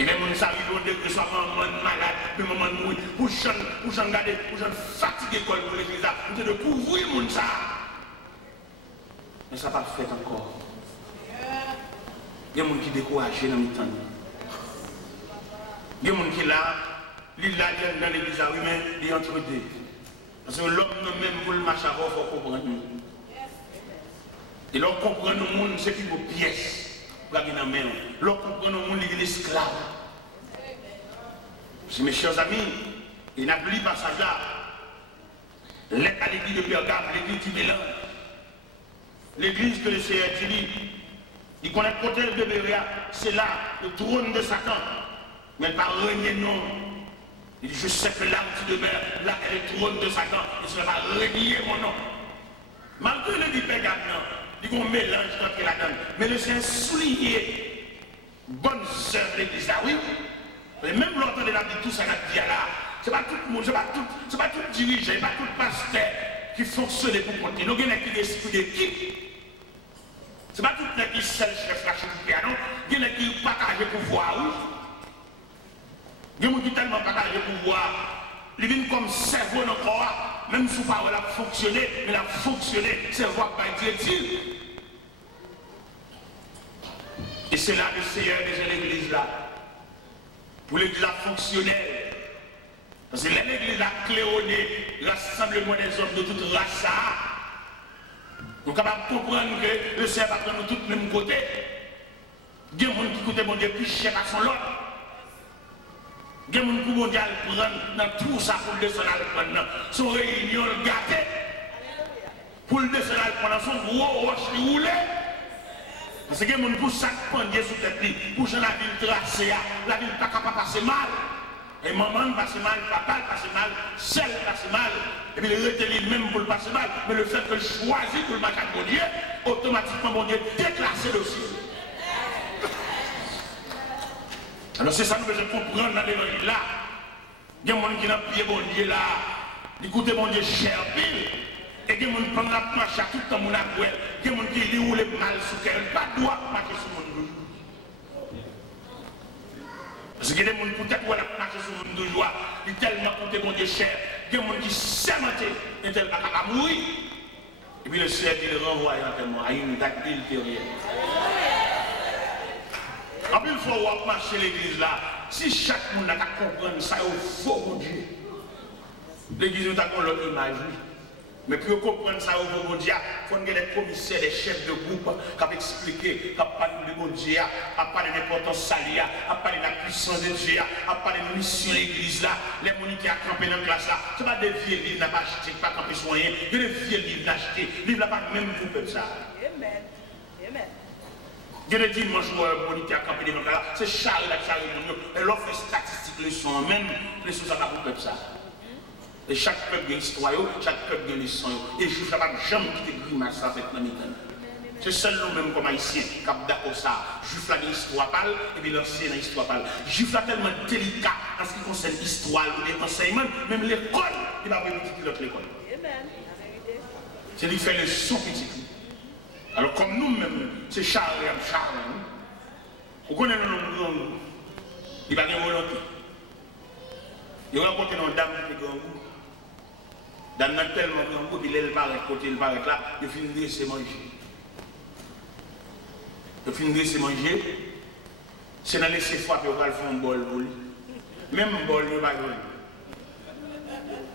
Et les gens arrivent au degré, soit maman malade, puis maman mouille, pour gens garder, pour gens fatigués pour l'église là, pour de couvrir les gens ça. Mais ça n'a pas fait encore. Il y a des gens qui découragent dans le temps. Il y a des gens qui là, il là dans l'église, oui, mais il est entre deux. Parce que l'homme même pour le marcher, il faut comprendre. Et l'on comprend le monde, c'est qu'il faut pièces. L'on comprend le monde, il est esclave. Mes chers amis, il n'a plus pas ça là. L'être à l'église de Pergame, l'église du mélange. L'église que le Seigneur dit, il connaît le côté de Béréa, c'est là le trône de Satan. Mais pas régner non. Il dit, je sais que là où tu demeures, là est le trône de Satan, et ce ne va pas régner mon nom. Malgré le dit Pergame, il y a un mélange entre la donne. Mais le Seigneur souligné bonnes œuvres de l'église là, oui. Mais même l'autre de la vie, tout ça n'a dit là. Ce n'est pas tout le monde, ce n'est pas tout dirigeant, ce n'est pas tout pasteur qui fonctionne pour compter. Nous avons un esprit d'équipe. Ce n'est pas tout le monde qui seul chef la chef du piano. Il y a qui partagent le pouvoir. Il y a qui tellement partagent le pouvoir. Ils viennent comme cerveau dans le corps. Même si pas elle a fonctionné, mais elle a fonctionné, cerveau par directive. Et c'est là le Seigneur de l'église là. pour l'église fonctionnelle. Parce que l'église a cléoné rassemblement des hommes de toute race. Nous sommes capables de comprendre que le Seigneur va prendre tous le même côté. Il y a des gens qui écoutent mon Dieu plus cher à son lot. Il y a des gens qui vont prendre dans tout ça pour le descendre à prendre son réunion gâtée. Pour le descendre à prendre son gros roche qui roule. Parce que il y a des gens pour ça qui sous tête, pour que la ville tracée, la ville pas capable de passer mal. Et maman passe mal, papa passe mal, celle passe mal, et puis il retient même pour le passer mal, mais le fait que je choisis pour le matin de mon Dieu, automatiquement mon Dieu déclasse le ciel. Alors c'est ça que nous devons comprendre dans l'évangile là. Il y a des gens qui n'ont pied bon Dieu là, écoutez mon Dieu cher pile, et il y a des gens qui prennent la planche à tout le temps, il y a des gens qui roulent mal sous terre, pas de droit marcher sur mon Dieu. Parce qu'il y a des gens qui peut-être marcher sur le monde de joie, qui tellement compté mon Dieu cher, il y a des gens qui s'aimentent, et tellement à mourir. Et puis le Seigneur dit le renvoie à une date ultérieure. En plus, il faut marcher l'église là. Si chaque monde a compris ça, il faut mon Dieu. L'église nous a l'autre image. Mais pour comprendre ça, il faut Dieu, il faut que des commissaires, des chefs de groupe qui ont expliqué, qui ont parlé de bon Dieu, qui ont parlé de l'importance salie, qui ont parlé de la puissance de Dieu, qui ont parlé de la mission de l'église là, les gens qui ont campé dans la classe là. Ce n'est pas des vieux livres, n'a pas acheté, pas campé soigné, il y a des vieux livres achetés, les livres là pas même pour faire ça. Amen. Amen. Je le dis, moi je vois un moniteur campé dans la classe, c'est chargé la charge de nous, et l'offre statistique, le son, même les choses ça va pour faire ça. Et chaque peuple a une histoire, chaque peuple a une leçon. Et je ne vais pas jamais quitter grimace avec la méthode. C'est seul nous-mêmes comme haïtiens qui sommes d'accord ça. Juif a une histoire pâle et puis l'ancien a une histoire pâle. Juif a tellement délicat en ce qui concerne l'histoire ou les enseignements, même l'école, il va venir quitter l'autre école. C'est lui qui fait le son petit. Alors comme nous-mêmes, c'est Charles. Vous connaissez le nom de grand goût. Il va avoir volonté. Il va rencontrer une dame qui est grand goût. Dans tellement grand goût, il est là, côté, il va là, il finit de se manger. Il finit de se manger. C'est dans laisser frapper, il va faire un bol pour lui. Même un bol, il va jouer.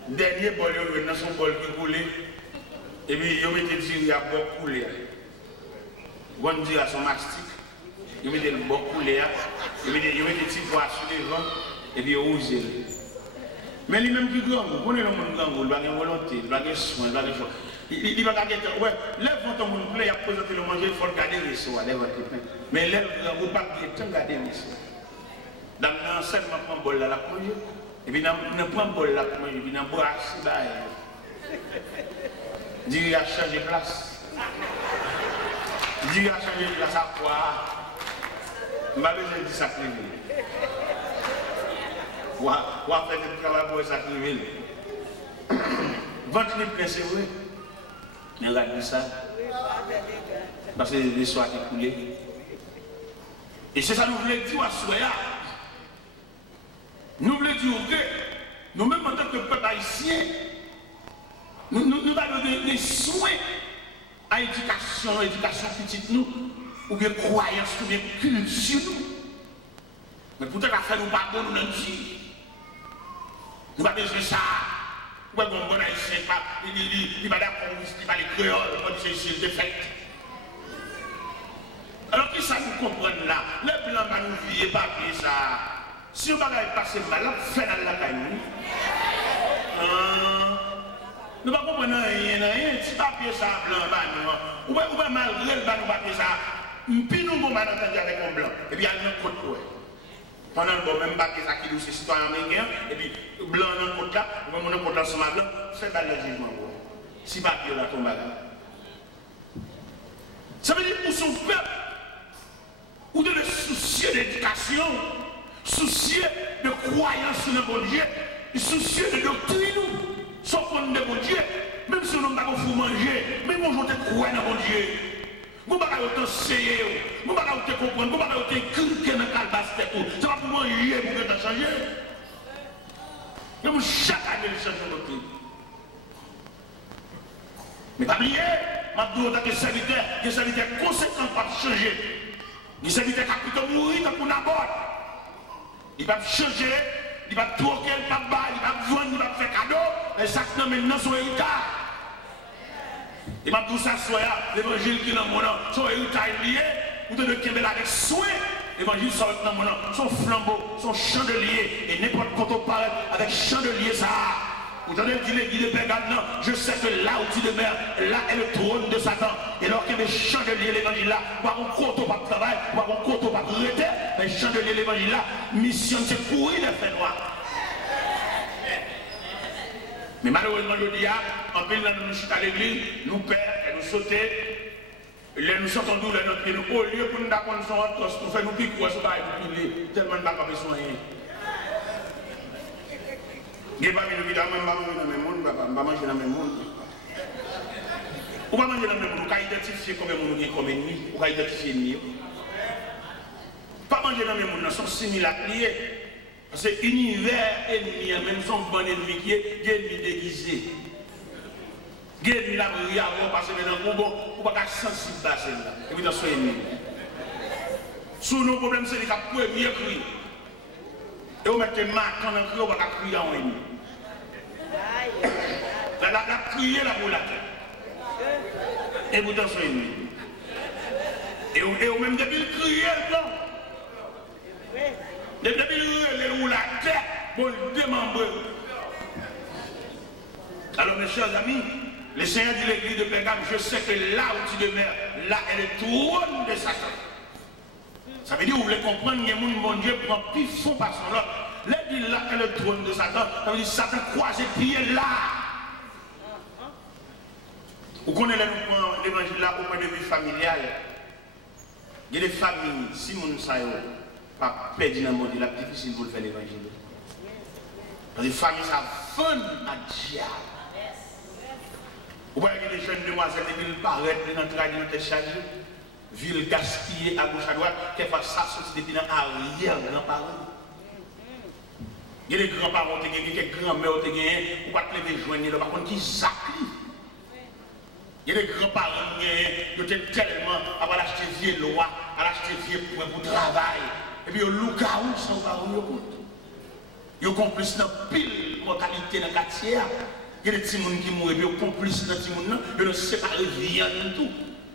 Dernier bol, il va dans son bol qui roule. Et puis, il va mettre il y a beaucoup couler. On dit à son mastic, il met le bon couler, il met des petits pois sur les vents, et puis il rouge. Mais lui-même qui grand, vous connaissez le monde grand, il va avoir volonté, il va avoir soin, il va avoir choix. Il va garder, ouais, lève votre monde plaît, il a présenté le manger, il faut le garder les soins, lève votre plaît. Mais lève grand, vous pas garder les soins. Dans l'enseignement, prend un bol là, la manger, et puis il prend un bol là, pour manger, et puis il embrasse, là, il a changé de place. Il a changé de place à quoi? Je n'ai pas besoin de ça privé. Ou à faire du travail pour ça privé. Ventre de plein, c'est vrai. Mais regardez ça. Parce que l'histoire qui coulée. Et c'est ça que nous voulons dire à Soya. Nous voulons dire que nous-mêmes en tant que peuple haïtien, nous avons des soins à l'éducation petite nous, ou bien croyance, ou bien culture nous. Mais peut-être à faire nous pas bon, nous n'en disons. Nous n'avons pas besoin de ça. Nous n'avons pas besoin de haïtien, il va d'accord, il va les créoles, il va dire c'est fait. Alors qui ça nous comprend là? Le plan va nous vier papier ça. Si on va passer mal, on fait dans la caille. Nous ne comprenons rien, si papier ça blanc, ou bien malgré le papier ça, puis nous avons entendu avec un blanc, et puis il y a un côté pour pendant le même papier ça qui est citoyen américain, et puis blanc dans le côté là, ou bien mon côté ensemble blanc, c'est pas le jugement. Si papier là tombe là. Ça veut dire pour son peuple, ou de le soucier d'éducation, soucier de croyance sur le bon Dieu, soucier de doctrine. Sans qu'on de bon Dieu, même si on n'a pas de manger, même si on te croit dans bon Dieu, on ne va pas t'enseigner, on ne va pas te comprendre, on ne va pas te cliquer dans le calebasse, ça va pour manger pour que tu changes. Même chaque année, il change notre vie. Mais pas oublier, je dis que des serviteurs conséquents pour changer. Des serviteurs qui ont mourir pour n'abord. il va changer, il va troquer, il va battre, il va vendre, il va faire cadeau, et ça que maintenant son héritage. Il va tout ça l'évangile qui est dans mon nom, son héritage lié, ou de Québec avec soin, l'évangile sort dans mon nom, son flambeau, son chandelier, et n'importe quand on parle avec chandelier ça. Vous entendez dire l'église de Pergamon, je sais que là où tu demeures, là est le trône de Satan. Et alors que les chandeliers l'évangile là, pas un coteau pas de travail, pas un coteau pas de retraite, mais chandeliers l'évangile là, mission c'est courir les faits noirs. Mais malheureusement, je dis, en pile nous chutons à l'église, nous perdons, nous sautons, nous sortons d'où notre pied, au lieu pour nous apprendre son autre, nous faisons nous piquer, nous piquer, tellement nous n'avons pas besoin de rien. Il n'y a pas de gens qui manger dans le même monde, pas manger dans le même monde. Ou pas manger dans le même monde, on peut identifier combien de gens comme ennemis, on peut identifier ennemis. Pas manger dans le même monde, sont similaires liés. Parce que l'univers ennemi, même son bon ennemi qui est ennemi déguisé. Ennemi la brille parce que dans le bon, on ne peut pas sensible à celle-là. Et puis dans son ennemi. Sous nos problèmes, c'est le premier cri. Et on met un marque dans le cri, on va crier en ennemi. La crier là pour la terre. Et vous dans son ennemi. Et on même depuis le crier le plan. Depuis le la terre, pour le démembrer. Alors mes chers amis, le Seigneur dit l'église de Pergamon, je sais que là où tu demeures, là est le trône de Satan. Ça veut dire, vous voulez comprendre, il y a mon bon Dieu prend plus fond par son lot. Là, il dit là est le trône de Satan. Ça veut dire, Satan croise et pied là. Vous connaissez l'évangile là au point de vue familial. Il y a des familles, si mon sayo, pas perdu dans le monde, il est difficile pour faire l'évangile. Parce que les familles, ça vend à diable. Vous voyez que les jeunes demoiselles, ils paraissent dans le travail, ils sont chargés. Ville gaspillée à gauche à droite, quelquefois ça sortit depuis l'arrière grands-parents. Il y a des grands-parents, il y a des grands-mères, il y a des pas te lever joindre, par contre, qui s'appuient. Il y a des grands-parents qui ont tellement à l'acheter vieux loi, à l'acheter vieux pour travail. Et puis, ils ont loué où sans parole. Ils ont complice dans pile mortalité dans le quartier. Il y a des petits gens qui mourent, ils ont complice dans les petits gens, ils ont séparé viande tout.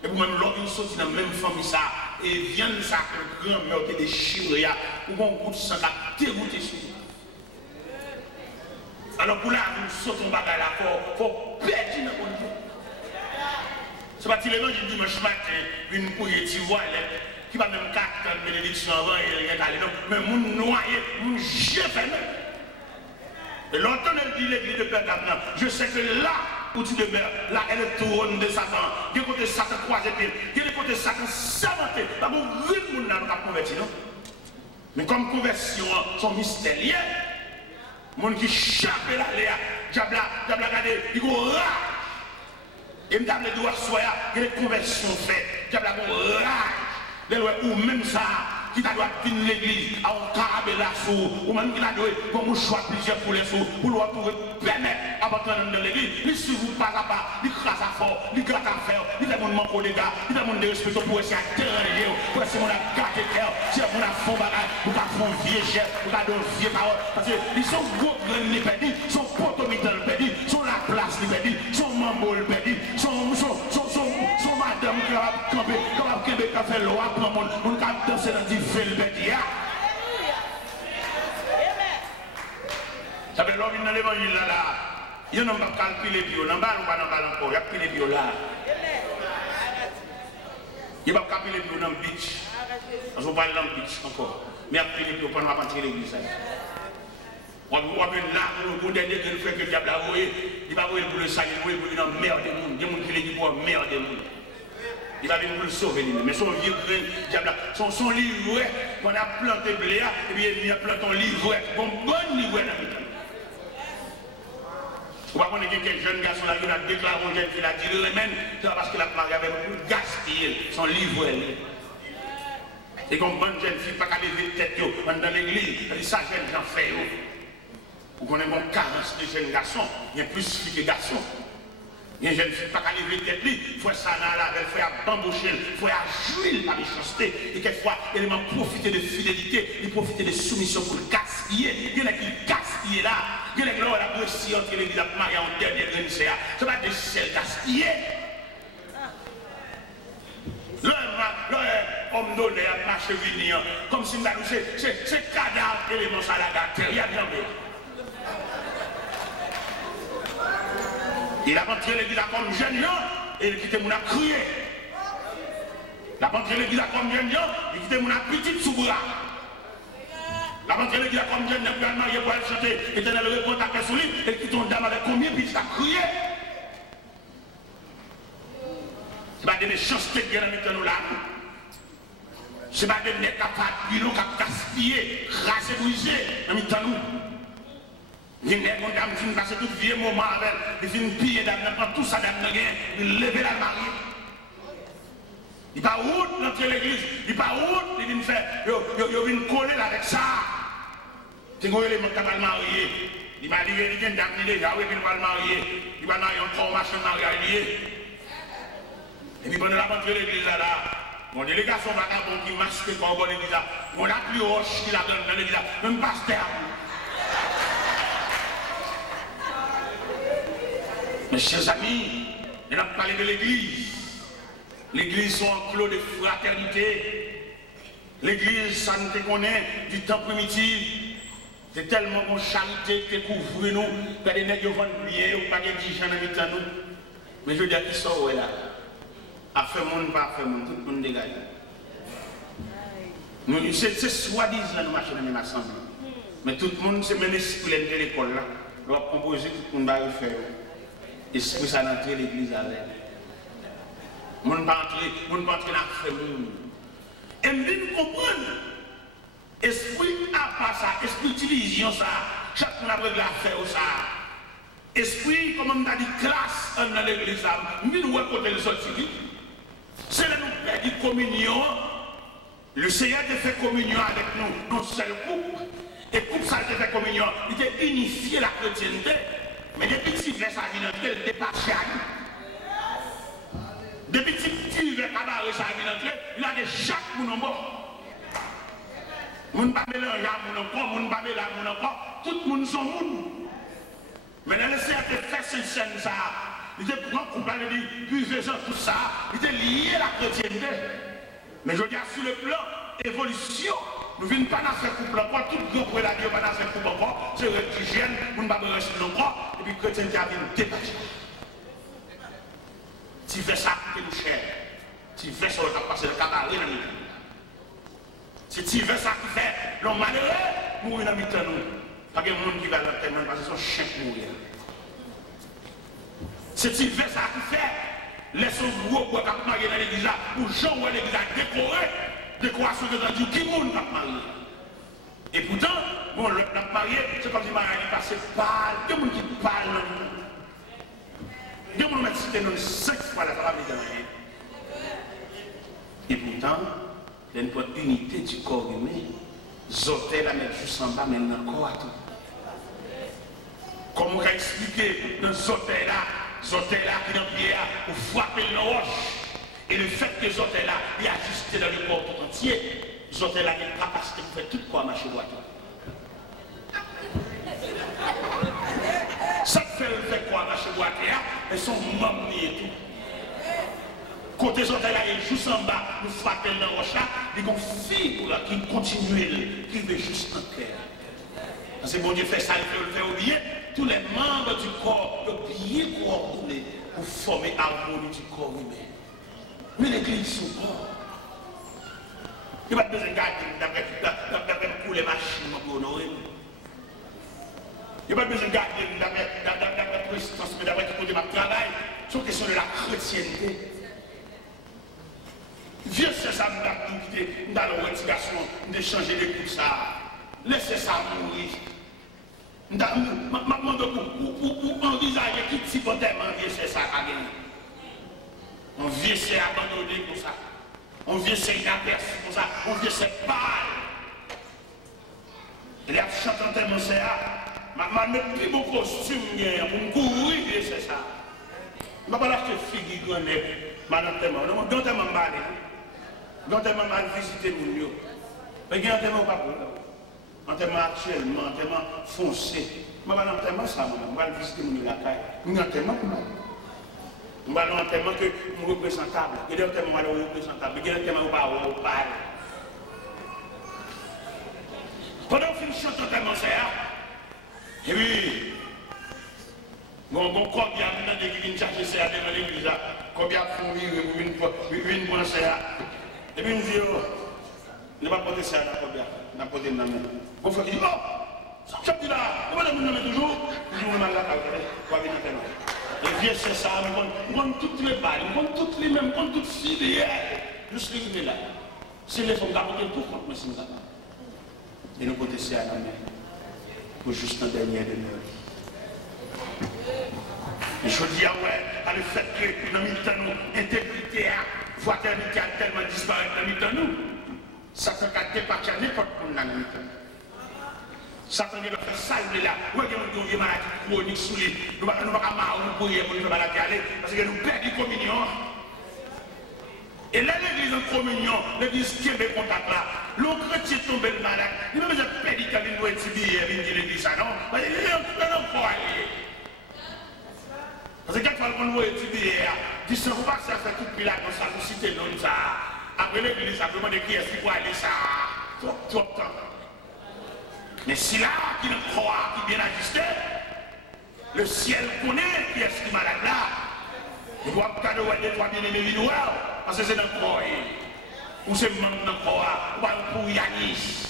Et puis même l'autre, ils sont dans la même famille, ça, et viande ça, que le grand-mère te déchiré, ou un coup de sang qui a dégoûté sur lui. Alors pour là, nous sautons bagarre là, il faut perdre dans le monde. C'est pas si l'évangile dimanche matin, une couille de voilette, qui va même 4 bénédictions avant et rien d'aller, mais mon noyé, mon jeté. Et longtemps, elle dit l'église de Pergamon, je sais que là, où tu demeures, là est le trône de Satan. Du côté Satan croisé pied, du côté Satan savanté. Pas bon, rien de monde n'a converti, non? Mais comme conversion, sont mystérieux, mon qui chape là, diable regardez, il go rage. Et m'dable doit soya, il y a des conversions faites, diable rage. Ou même ça, qui t'a doit finir l'église, à un carabé là sous, ou même qui t'a doit, comme choix plusieurs pour les sous, pour le retrouver, permettre à votre nom de l'église, il suit pas à pas, il crase à fort, il gratte à faire, il demande manque des gars, il demande des respects pour essayer à terrainer, pour essayer de gâter cœur, si on a fond bagage, pour pas fond vieux chef, pour pas donner vieux parole, parce qu'ils sont gros grains les perdus, sont potomital perdus, sont la place les perdus, sont mambo les perdus, sont madame qui va camper, qui va faire loi, pour mon cap danser dans du fil perdus. Ça fait l'homme dans l'évangile là, il n'y a pas calculé bio, dans le bas ou pas dans le bas encore, il y a pris bio là. Il n'y a pas calculé bio dans le beach, parce qu'on parle dans le beach encore, mais il y a pris bio pendant qu'on va rentrer l'église. On va là, le dernier que nous faisons que le diable a envoyé, il va envoyer pour le salut, il va envoyer pour la merde des mondes, des mondes qui les disent pour la merde des mondes. Il va venir pour le sauver, mais son vieux grain, diable, son livret, qu'on a planté blé, et puis il a planté un livret, un bon livret dans le temps. Vous voyez quelqu'un jeune garçon là, il a déclaré un jeune fille, il a dit le remède, c'est parce que la Marie avait gaspillé son livret. Et comme bonne jeune fille, pas qu'à lever tête dans l'église, elle dit ça, jeune j'en fais. Vous connaissez mon carence de jeunes garçons, il y a plus de filles que garçons. Il y a une jeune fille pas qu'à lever tête, il faut ça dans la il faut bamboucher, il faut jouer la méchanceté. Et quelquefois, il m'a profité de fidélité, il profite de soumission pour le gaspiller. Il y en a qui gaspillent là. Il y en a qui ont la boussée entre l'église et Marie en dernière grande CA. Ce n'est pas de sel gaspillé. L'homme donné à marcher venir, comme si c'est cadavre élément ça la terre. Il y a bien. Il a rentré l'église comme jeune, et il quitté mon a crié. Il a rentré l'église comme jeune, il quitté mon a petite sous bras. Il a rentré l'église comme jeune, il a marié pour aller chanter, et il a le contact sur lui, et il quitte une dame avec combien, puis il a crié. Ce n'est pas des méchancetés qui sont dans là. Ce n'est pas des nez capables, qui ont gaspillé, rasé, brisé, dans nous. Il y a des gens qui ont passé tout vieux moment avec elle, ils viennent piller, ils prennent tout ça, ils lèvent la mariée. Ils ne sont pas dans l'église, ils ne sont pas ils viennent faire, ils viennent coller avec ça. C'est un élément qui va le marier. Il m'a dit qu'il y a des gens qui déjà, oui, il va le marier. Il va marier une formation de mariage. Et puis pendant la rentrée de l'église là, mon délégation vagabond qui masque comme l'église là, on a plus roche qui la donne dans l'église là, même pasteur. Mes chers amis, on a parlé de l'église. L'église sont en clos de fraternité. L'église, ça nous connaît du temps primitif. C'est tellement bon charité qui couvre nous, que des nègres vendent bien, ou pas de gens dans nous. Mais je veux dire, qui sont là? À faire monde, pas à faire monde, tout le monde dégage. C'est soi-disant nous marchons dans une assemblée. Mais tout le monde, c'est même l'esprit de l'école là. On va composer, tout le monde va le faire. Esprit ça d'entrer l'église avec. On ne pas entrer dans le monde. Et me dit comprendre. Esprit n'a pas ça, esprit utilise ça. Chaque monde a la faire ça. Esprit, comme on a dit, classe dans l'église, nous nous côté le sortir. C'est là nous perdons communion. Le Seigneur a fait communion avec nous, non seul couple. Et couple ça a fait communion, il a unifié la chrétienté. Mais depuis que tu fais ça, il dépasse à nous. Depuis que tu fais cabaret ça, il a des chaque monde en mort. Moun pas mélanger moun encore, moun pas mélanger moun encore, tout le monde sont moun. Mais dans le Seigneur a fait cette scène ça, il était prend pour parler de buvez tout ça, il était lié à la chrétienté. Mais je dis sur le plan évolution. Nous ne venons pas dans ce couple encore, tout le monde la Dieu pas dans ce couple encore, c'est réfugiène, nous ne pouvons pas rester encore, et puis le chrétien qui a venu dépasser. Tu fais ça, qui nous cher. Tu fais ça, tu as passé le cabaret dans l'église. Si tu fais ça, qui fait l'homme malheureux, mourir dans le temps, pas de monde qui va dans le témoin parce que son chien mourir. Si tu fais ça, qui fait, laisse un gros bois qui a marié dans l'église, pour Jean ou l'église décoré. Décoration de Dieu, qui monde n'a marié? Et pourtant, bon, l'autre n'a marié, c'est comme si Marie passait pâle, il y a des gens qui parlent. Il y a des gens qui cité dans 5 fois la parole de marié. Et pourtant, il y a une unité du corps humain. Zoté la mettre juste en bas, mais dans le corps à tout. Comme on a expliqué dans Zoté là qui est dans le pied, pour frapper le roche. Et le fait que les autres là, il est ajusté dans le corps tout entier, les autres là, il y a une capacité pour faire tout corps marcher droit. Ça fait le fait quoi marcher droit, elles sont membres et tout. Côté les autres là, il est juste en bas, nous frappons dans le roche là, il y a une fibre qui continue, qui veut juste en cœur. Parce que bon Dieu fait ça, il peut le faire oublier, tous les membres du corps, le bien coordonné pour former l'harmonie du corps humain. Mais l'église sont corps. Il n'y a pas besoin de garder d'après pour les machines pour honorer. Il n'y a pas besoin de garder d'après prestance, mais d'après tout côté de travail. C'est une question de la chrétienté. Vieux, c'est ça, nous dans la retiration, de changer de coups ça. Laissez ça mourir. Nous pour envisager qui type de vieux, c'est ça à gagner. On vient c'est abandonné comme ça. On vient c'est inaperçu comme ça. On vient c'est pâle. Il y a chanté tellement c'est là. Je ne mets plus mon costume pour me courir, c'est ça. Je ne vais pas l'acheter figue grande, madame tellement. Donc, tellement mal. Donc, tellement mal visiter mon lieu. Mais il y a un tellement pas bon. Un tellement actuellement, un tellement foncé. Je ne vais pas tellement ça, je vais visiter mon lieu la caille. Il y a un tellement mal. Je vais aller tellement que je représentable. Il y a un tellement représentable. Il y a un tellement pas au parle. Pendant que je chante tellement c'est et puis, bon, combien de gens qui viennent chercher ça dans l'église, combien de gens qui viennent prendre ça. Et puis, je dis, ne pas porter ça dans combien, n'a pas porter dans la main. Bon, il dit, oh, ça dit là, ne pas le nommer toujours, toujours mal là, quoi, venir tellement. Et bien, c'est ça, on compte toutes les balles, on compte toutes les mêmes, on compte toutes les filles, juste les là. Si les femmes d'apporter tout, mais c'est ça. Et nous porter ça dans la main. Pour juste un dernier demeure. Et je dis, ouais, à le fait que dans nous, intégrité, fraternité a tellement disparu dans nous, Satan a départi à n'importe où dans nous. Satan a fait salver là, où est-ce que nous avons des maladies chroniques sous les. Nous ne pouvons pas nous pourrir pour nous faire aller, parce que nous perdons la communion. Et là, l'église en communion, l'église qui est en contact là, l'autre chrétien tombe le malade, il ne peut pas perdre quand il doit être billet, il dit l'église ça, non? Parce qu'il est en aller. Parce que quand on voit étudier, il dit ça, vous passez à faire tout le village, ça vous citez non ça. Après l'église, ça demande qui est-ce qui va aller ça. Trop de temps. Mais si là, qui ne croit, qui bien ajusté, le ciel connaît qui est-ce qui est malade là. Il doit pas cadeau des trois bien-aimés noirs, parce que c'est dans le corps. Ou c'est même dans le corps, ou pour Yanis.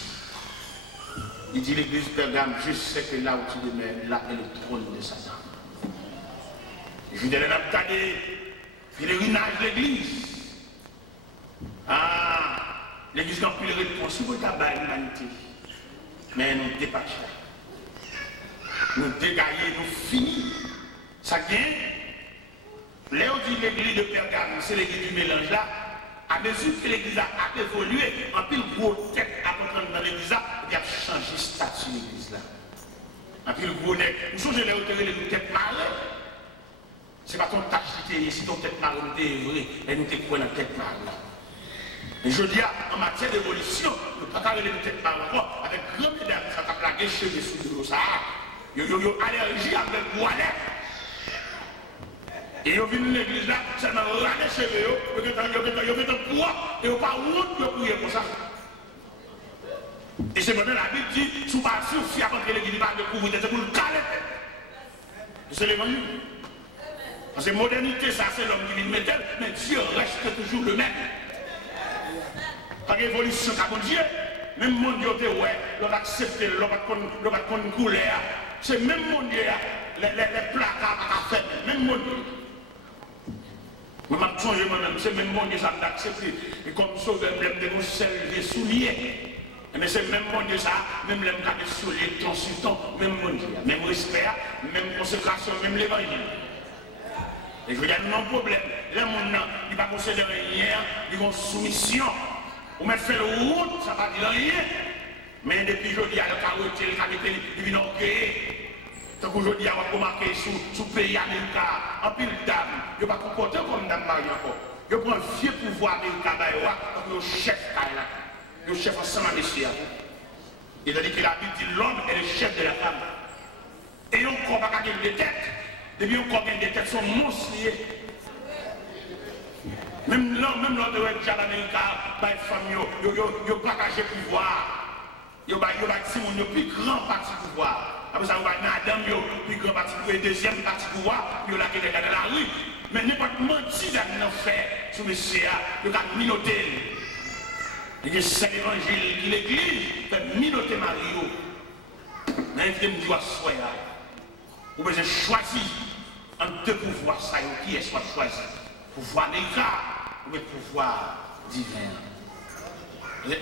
Il dit l'église Pergame, je sais que là où tu demeures, là est le trône de Satan. Je vous donne un cas de pèlerinage de l'église. Ah, l'église n'a plus de réponse. Si vous avez l'humanité, mais nous dépassons. Nous dégaillons, nous finissons. Ça vient. Là où dit l'église de Pergame, c'est l'église du mélange là. À mesure que l'église a évolué, en pile gros tête à comprendre dans l'église là, il a changé de statut l'église là. En pile gros nez, nous changeons les hauteurs les têtes marées. C'est pas ton tâche qui était, si ton tête marée nous était vrai, et nous t'es quoi dans tête marée là. Et je dis, en matière d'évolution, nous ne pouvons pas aller dans tête marée encore, avec grand mesdames, ça t'a plaqué chez les sous de ça. Il y a allergie avec boilet. Et ils viennent à l'église là, seulement rader chez eux, ils ont un poids, et ils n'ont pas honte de prier pour ça. Et c'est maintenant la Bible dit, si vous ne pas souffrir avant que l'église va découvrir, c'est pour le caler. Et c'est l'évangile. Parce que la modernité, ça c'est l'homme qui vient mettre, mais Dieu reste toujours le même. Par l'évolution qu'a mon Dieu, même mon Dieu, ouais, l'on accepte, l'on va connaître couleur. C'est même mon Dieu, les placards à faire, même mon Dieu. Je m'en souviens moi-même, c'est même mon Dieu ça m'a accepté. Et comme sauveur, je me démontre les souliers. Mais c'est même mon Dieu ça, même les souliers, consultant, même mon Dieu. Même respect, même consécration, même l'évangile. Et je veux dire, nous avons un problème. Les gens, ils ne vont pas considérer rien, ils vont soumission. Ou même faire le route, ça ne va dire rien. Mais depuis aujourd'hui, il y a le carotte, le carotte, il vient orgueiller. Donc aujourd'hui, on va remarquer sous le pays américain, en pile dame, il ne va pas comporter comme dame Marie encore. Il prend un vieux pouvoir américain, donc le chef, le chef ensemble à messieurs. Il a dit que la Bible dit l'homme est le chef de la femme. Et on ne croit pas qu'il y a des têtes, depuis on croit qu'il y a des têtes sont monstrueuses. Même l'homme de l'Amérique, les femmes, ils ont partagé le pouvoir. Ils ont le plus grand parti pouvoir. Après ça, on va madame, puis grand parti pour le deuxième parti pouvoir, puis on a quelqu'un dans la rue. Mais n'importe menti dans fait sur monsieur, il a minoté. Il y a c'est l'évangile qui l'église, fait minoter Mario. Mais il me doit choisir. Ou bien choisir entre deux pouvoirs, ça qui est soit choisi. Pouvoir américain ou le pouvoir divin.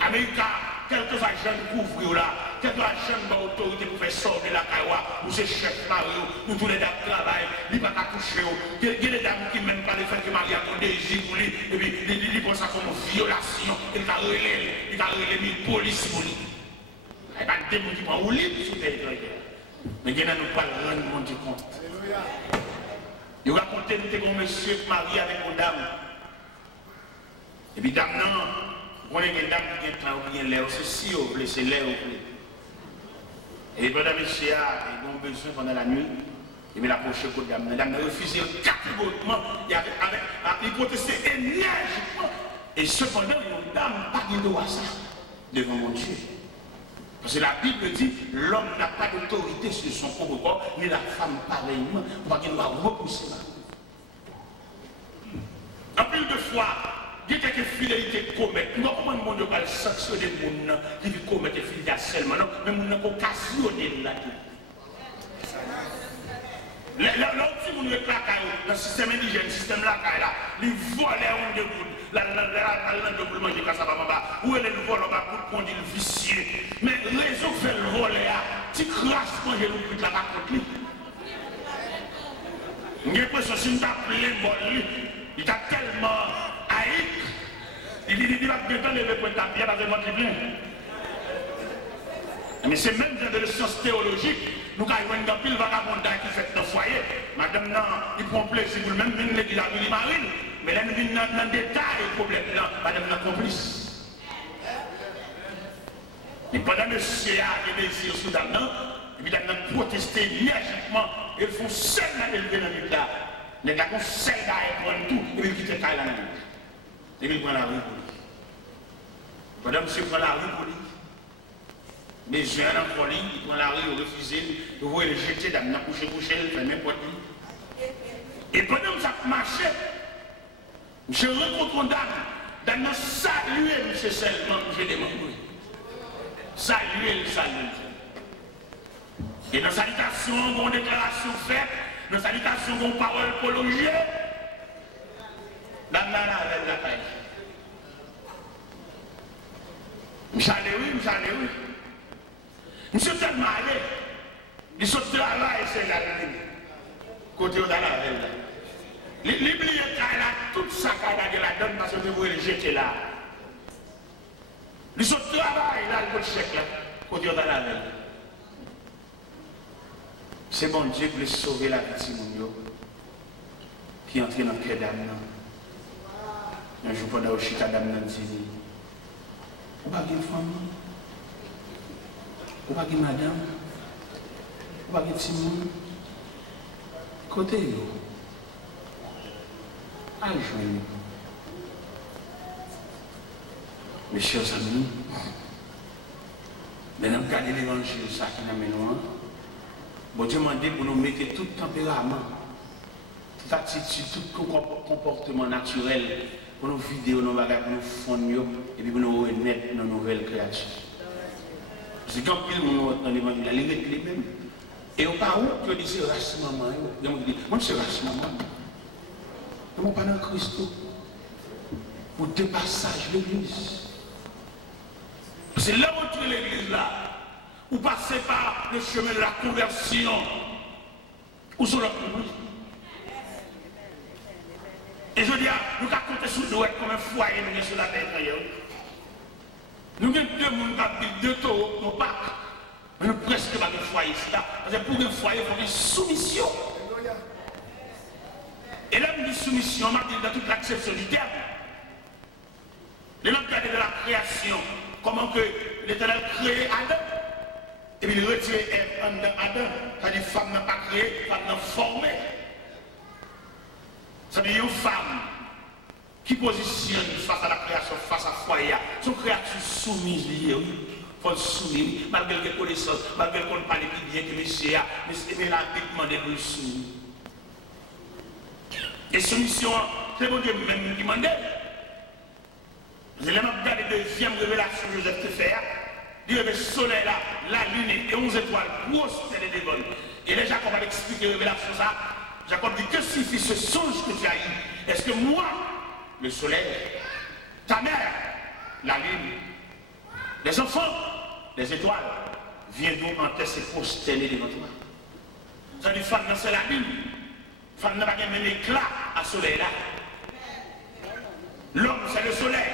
Américain, quelques agents couvrent là, quelques agents d'autorité pour faire sortir la caïwa, ou ces chefs Mario, ou tous les dames qui travaillent, ils ne vont pas toucher. Il y a des dames qui ne même pas le fait que Marie a mon désir pour lui, et puis ils pensent ça comme une violation, il a relé une police pour lui. Il n'y a pas de démon qui prend au lit sur le territoire. Mais il y a nous pas rendre compte. Il racontait que un monsieur marié avec une dame. Et puis dame non, on est une dame qui vient ou bien l'air, c'est si vous voulez, c'est l'air ou voulez. Et pendant monsieur a besoin pendant la nuit, et bien l'approche de dame. La dame a refusé catégoriquement, il protestait énergiquement. Et cependant, une dame n'a pas de droit à ça devant mon Dieu. Parce que la Bible dit, l'homme n'a pas d'autorité sur son propre corps, ni la femme pareillement, pour qu'il doit repousser là. En plus de fois, il y a quelques fidélités commettent. Nous comment mon Dieu va sanctionner les gens qui commettent des fidélités seulement, non, mais nous avons occasionné là-dessus. L'autre, on est là, dans le système indigène, le système là, ils volent on de bout. La langue de manger quand ça va pas. Où est le vol, on va pour conduire le vicieux. Mais raison fait le voler, tu crasses manger le plus de la contre lui. J'ai l'impression que si tu as plein de bol, il t'a tellement haï, il va bientôt lever pour ta pierre avec votre plein. Mais c'est même dans les sciences théologiques, nous avons un pile vagabond qui fait dans le foyer. Madame, il prend plaisir pour même venir l'église à Willy Marine. Mais là, nous venons dans le détail du problème, madame, nous complice. Et pendant que monsieur a des désirs sous dame, et puis nous avons protesté énergiquement, ils font seul à élever dans le là. Les gars ont seul à prendre tout, et puis ils quittent le là. Et puis ils prennent la rue pour lui. Pendant que monsieur prend la rue pour lui, mais je viens en folie, il prend la rue, il refuse, il voit le jeter dans la couche, il fait n'importe qui. Et pendant que ça marchait, je rencontre une dame, dans saluer monsieur seulement, je demande. Saluer, saluer. Et dans la salutation, une déclaration faite, dans la salutation, une parole prolongée, dame là, avec la paix. J'allais oui. Monsieur tellement allé, il saute de là et c'est là. Côté de là, l'oublié qu'elle a tout ça qu'elle a la donne parce que vous le jeter là. Il saute de là et là, il chèque là. Côté de là. C'est bon Dieu pour sauver la victime qui entre dans le cœur d'âme. Un jour pendant le chita d'âme dit, vous n'avez pas de famille. Ou pas de madame, ou pas de Simon, côté yo, à joindre. Mes chers amis, maintenant, regardez l'évangile, ça qui nous amène loin. Bon Dieu m'a dit pour nous mettre tout tempérament, toute attitude, tout comportement naturel, pour nous vider nos bagages, pour nous fondre, et puis pour nous remettre nos nouvelles créatures. C'est quand pile mon dans l'évangile, il est les mêmes. Et au pas où tu dis c'est race maman, moi c'est race maman. Moi pas dans Christ. Pour dépassage l'église. C'est là où tu es l'église là. Ou passer par le chemin de la conversion. Ou sur le public. Et je dis, nous avons compté sur nous comme un foyer sur la terre. Nous avons deux personnes qui ont deux taureaux, nos Pâques. Mais nous presque pas de foyer ici. Parce que pour un foyer, il faut une soumission. Et là, une soumission, on dit dans toute l'acception du terme. Les gens regardent de la création, comment que l'Éternel crée Adam. Et puis il retire Adam. C'est-à-dire que femme n'a pas créé, femme n'a formé. Ça veut dire une femme qui positionne face à la création, face à foyer. Son créature soumise, il faut le soumettre, malgré les connaissances, malgré qu'on ne parle plus bien que monsieur a, mais la Bible demande de le soumettre. Et soumission, c'est bon Dieu même qui demande. Vous allez regarder la deuxième révélation que Joseph te fait. Il y a le soleil là, la lune et 11 étoiles, grosses télé des bonnes. Et là, Jacob va expliquer la révélation ça. Jacob dit, que signifie ce songe que tu as eu? Est-ce que moi, le soleil, ta mère, la lune, les enfants, les étoiles, viendront en tête et prosterner devant toi? Ça dit, femme, c'est la lune. Femme n'a pas un éclat à soleil là. L'homme, c'est le soleil.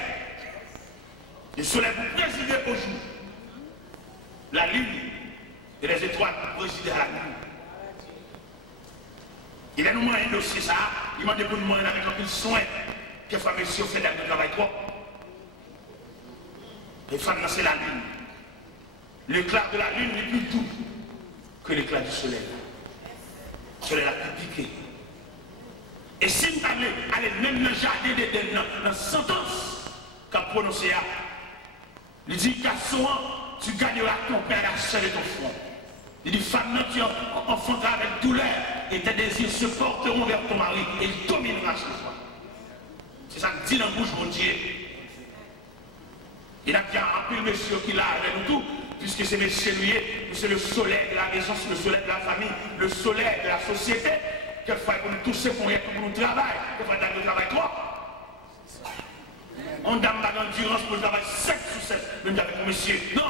Le soleil pour présider au jour. La lune et les étoiles pour présider à la nuit. Il a nous un dossier ça, il m'a demandé pour nous avec un peu de soin. Quelquefois, monsieur fait de travail trop. Les femmes, c'est la lune. L'éclat de la lune n'est plus doux que l'éclat du soleil. Le soleil a pu piquer. Et si nous allons même dans le jardin d'Éden, dans la sentence qu'a prononcé, il dit qu'à soin, tu gagneras ton père la chair de ton front. Il dit, femme, tu enfanteras avec douleur et tes désirs se porteront vers ton mari et il dominera sur toi. C'est ça que dit dans la bouche de mon Dieu. Il a bien rempli le monsieur qui l'a avec nous tout, puisque c'est monsieur lui, c'est le soleil de la maison, le soleil de la famille, le soleil de la société. Quelquefois, pour nous tous pour nous travailler, quelquefois, nous travaillons trop. On donne l'endurance pour le travail 7 sur 7, même avec monsieur. Non,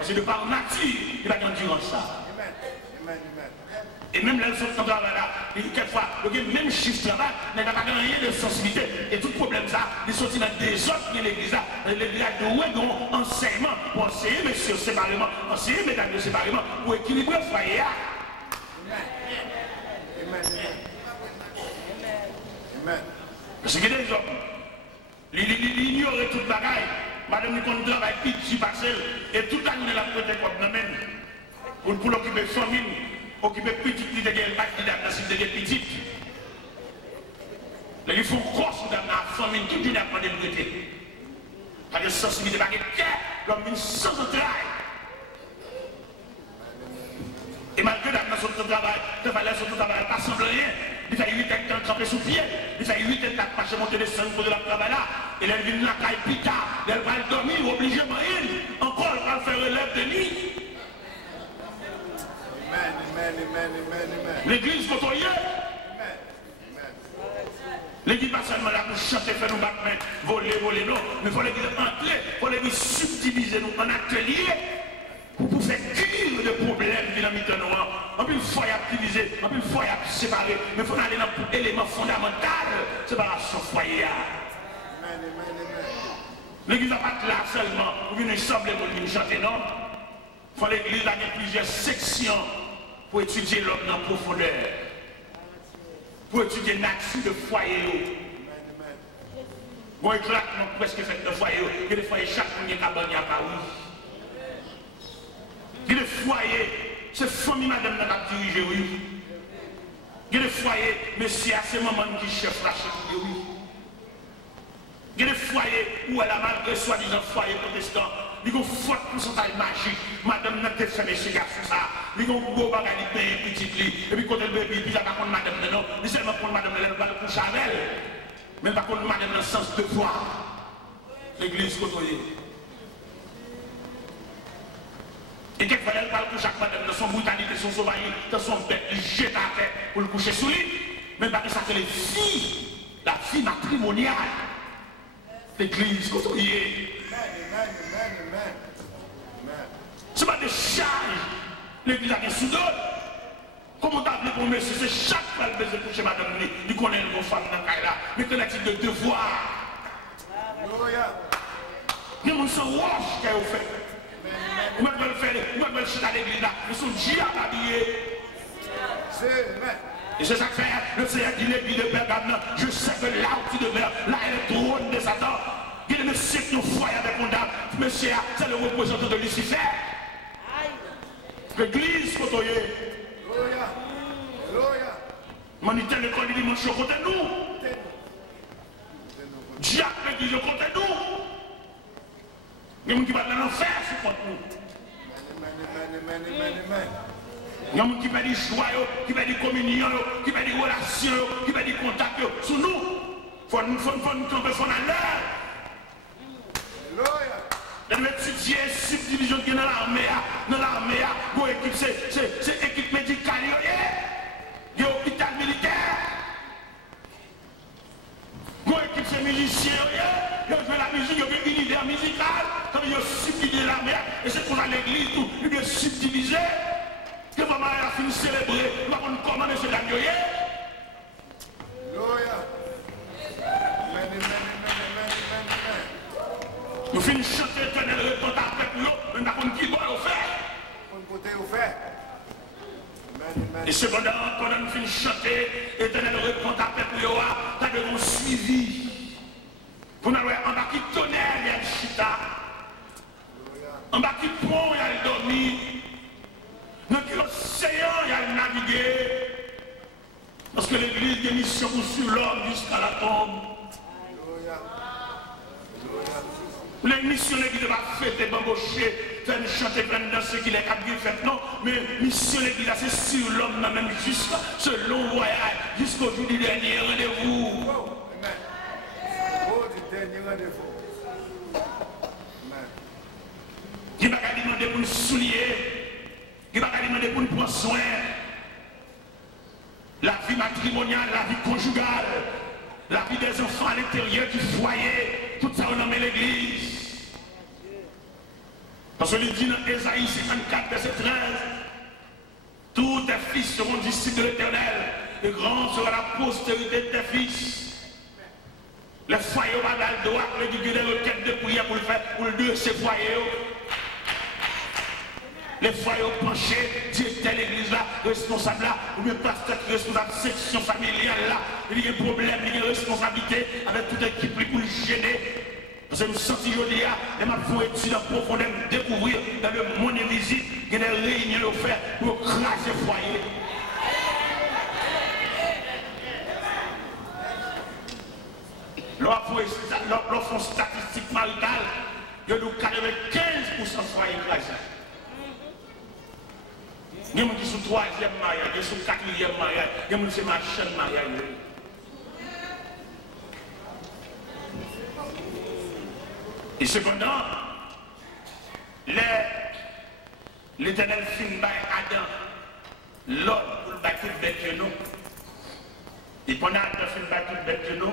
c'est de par nature, il va d'endurance ça. Et même là, ils sont travail là, quelquefois, le même chiffre de travail, mais il n'y a pas rien de sensibilité. Et tout problème ça, ils sont dans des autres de l'église là. L'église a de enseignement pour enseigner messieurs séparément, enseigner mesdames séparément, pour équilibrer le foyer. Parce qu'il y a des hommes, ils ignorent toute bagaille. Madame, nous comptons travailler petit parcelle et tout à l'heure, la prêter comme nous pour l'occuper famille, occuper petite, il y a des bacs qui sont petites. Ils font crosse dans la famille, tout le monde a demandé de prêter. Pas de sensibilité, pas de cœur, comme une sans travail. Et malgré la nation de travail, de valeur sur le travail, pas semble rien. Il fait 8 hectares tremper sous pied. Il fait 8 hectares marcher, monter des scènes pour de la travail là. Et elle vient la caille pita. Elle va dormir, obligé de manger. Encore, elle va faire relève de nuit. L'église côtoyée. L'église pas seulement là pour chanter, faire nous battre, voler, non. Mais il faut l'église entrer, il faut l'église subdiviser nous en atelier. Pour faire cure de problèmes qui ont mis dans nous. On peut fois activiser, on peut fois séparer, mais il faut aller dans l'élément fondamental, séparation foyer. L'église n'a pas là seulement pour venir sembler pour venir chanter, non. Il faut l'église a plusieurs sections pour étudier l'homme en profondeur, pour étudier la nature de foyer. Bon, éclatement presque fait de foyer, il y a des foyers chaque fois qui est cabane à Paris. Il y a des foyers, c'est famille madame qui dirige, oui. Il y a des foyers, monsieur, c'est maman qui chef la chef, oui. Il y a des foyers où elle a malgré soi-disant foyer protestant, il y a un fort pourcentage magique. Madame n'a pas fait mes cigares sur ça. Il y a un gros bagage de petit lit. Et puis quand elle bébé, il n'y a pas contre madame, non. Il seulement pour madame, elle va le coucher avec elle. Mais pas contre madame dans le sens de foi. L'église côtoyée. Et quelquefois, elle parle pour chaque madame de son brutalité, de son sauvagerie, de son bête, il jette à terre pour le coucher sous lui. Mais parce que ça, c'est les filles, la fille matrimoniale. L'église côtoyée. C'est pas des charges. L'église a des sous-d'autres. Comment t'as appelé pour monsieur? C'est chaque fois le baiser pour chez madame, il connaît une femme dans le là. Mais connaît-il de devoir? Il y a un son roche qui a fait. Vous m'avez fait, vous m'avez fait à l'église là, ils sont déjà habillés. Et c'est ça que fait, le Seigneur dit l'église de Pergame, je sais que là où tu demeures, là est le trône de Satan. Il est monsieur qui nous foyer avec mon âme. Monsieur, c'est le représentant de Lucifer. L'église côtoyée. Manité l'école du dimanche côté de nous. Diable l'église côté de nous. Il y a des gens qui vont dans l'enfer sur contre nous. Il y a des gens qui perdent des joie, qui perdent des communions, qui perdent des relations, qui perdent des contacts sur nous. Il faut nous camper, il faut aller à l'heure. Nous devons étudier la subdivision qui est dans l'armée. Dans l'armée, c'est équipe médicale, il y a hôpital militaire. Mon équipe, c'est musicien, il y a la musique, il y a une univers musical. Comme il y a subdivisé l'armée, et c'est pour l'église, tout, il y a subdivisé. Que maman a fini de célébrer, nous avons commandé ce dernier. Nous finissons chanter éternel répondre avec nous, mais nous avons qui doit le faire. Et Et cependant, pendant que nous finissons chanter, l'Éternel répond à peuple, t'as de mon suivi. Pour nous, en bas qui tonnerre, il y a le chita. En bas qui pont, il y a le dormi. Dans l'océan, il y a le naviguer. Parce que l'église des missions sur l'homme jusqu'à la tombe. Les missions, l'église va fêter, bambocher, faire chanter, plein de danser qu'il est capable de faire. Non, mais mission, l'église, c'est sur l'homme, même jusqu'à ce long voyage, jusqu'au jour du dernier rendez-vous. Il va demander pour nous soulier, il va demander pour nous prendre soin. La vie matrimoniale, la vie conjugale, la vie des enfants à l'intérieur du foyer, tout ça on en met l'église. Parce que il dit dans Ésaïe 54, verset 13, tous tes fils seront disciples de l'Éternel, et grande sera la postérité de tes fils. Les foyers vont dans le droit, les des requêtes de prière pour le faire, pour le deux, ces foyers. Les foyers penchés, directeur l'église là, responsable là, ou bien pasteur qui est responsable de section familiale là, il y a un problème, il y a une responsabilité avec toute l'équipe pour le gêner. Parce que nous sentons aujourd'hui, les gens font études en profondeur, découvrir dans le monde invisible, qu'il y a des réunions à faire pour craser le foyer. Lorsqu'on fait statistique maritale, il y a 95% de foyers crasés. Il y a des gens qui sont au 3e mariage, il y a des gens qui sont au 4e mariage, il y a des gens qui sont au chaîne mariage. Et cependant, l'Éternel finit par Adam, l'homme pour le bâtir bête de nous. Et pendant Adam finit par bâtir bête de nous,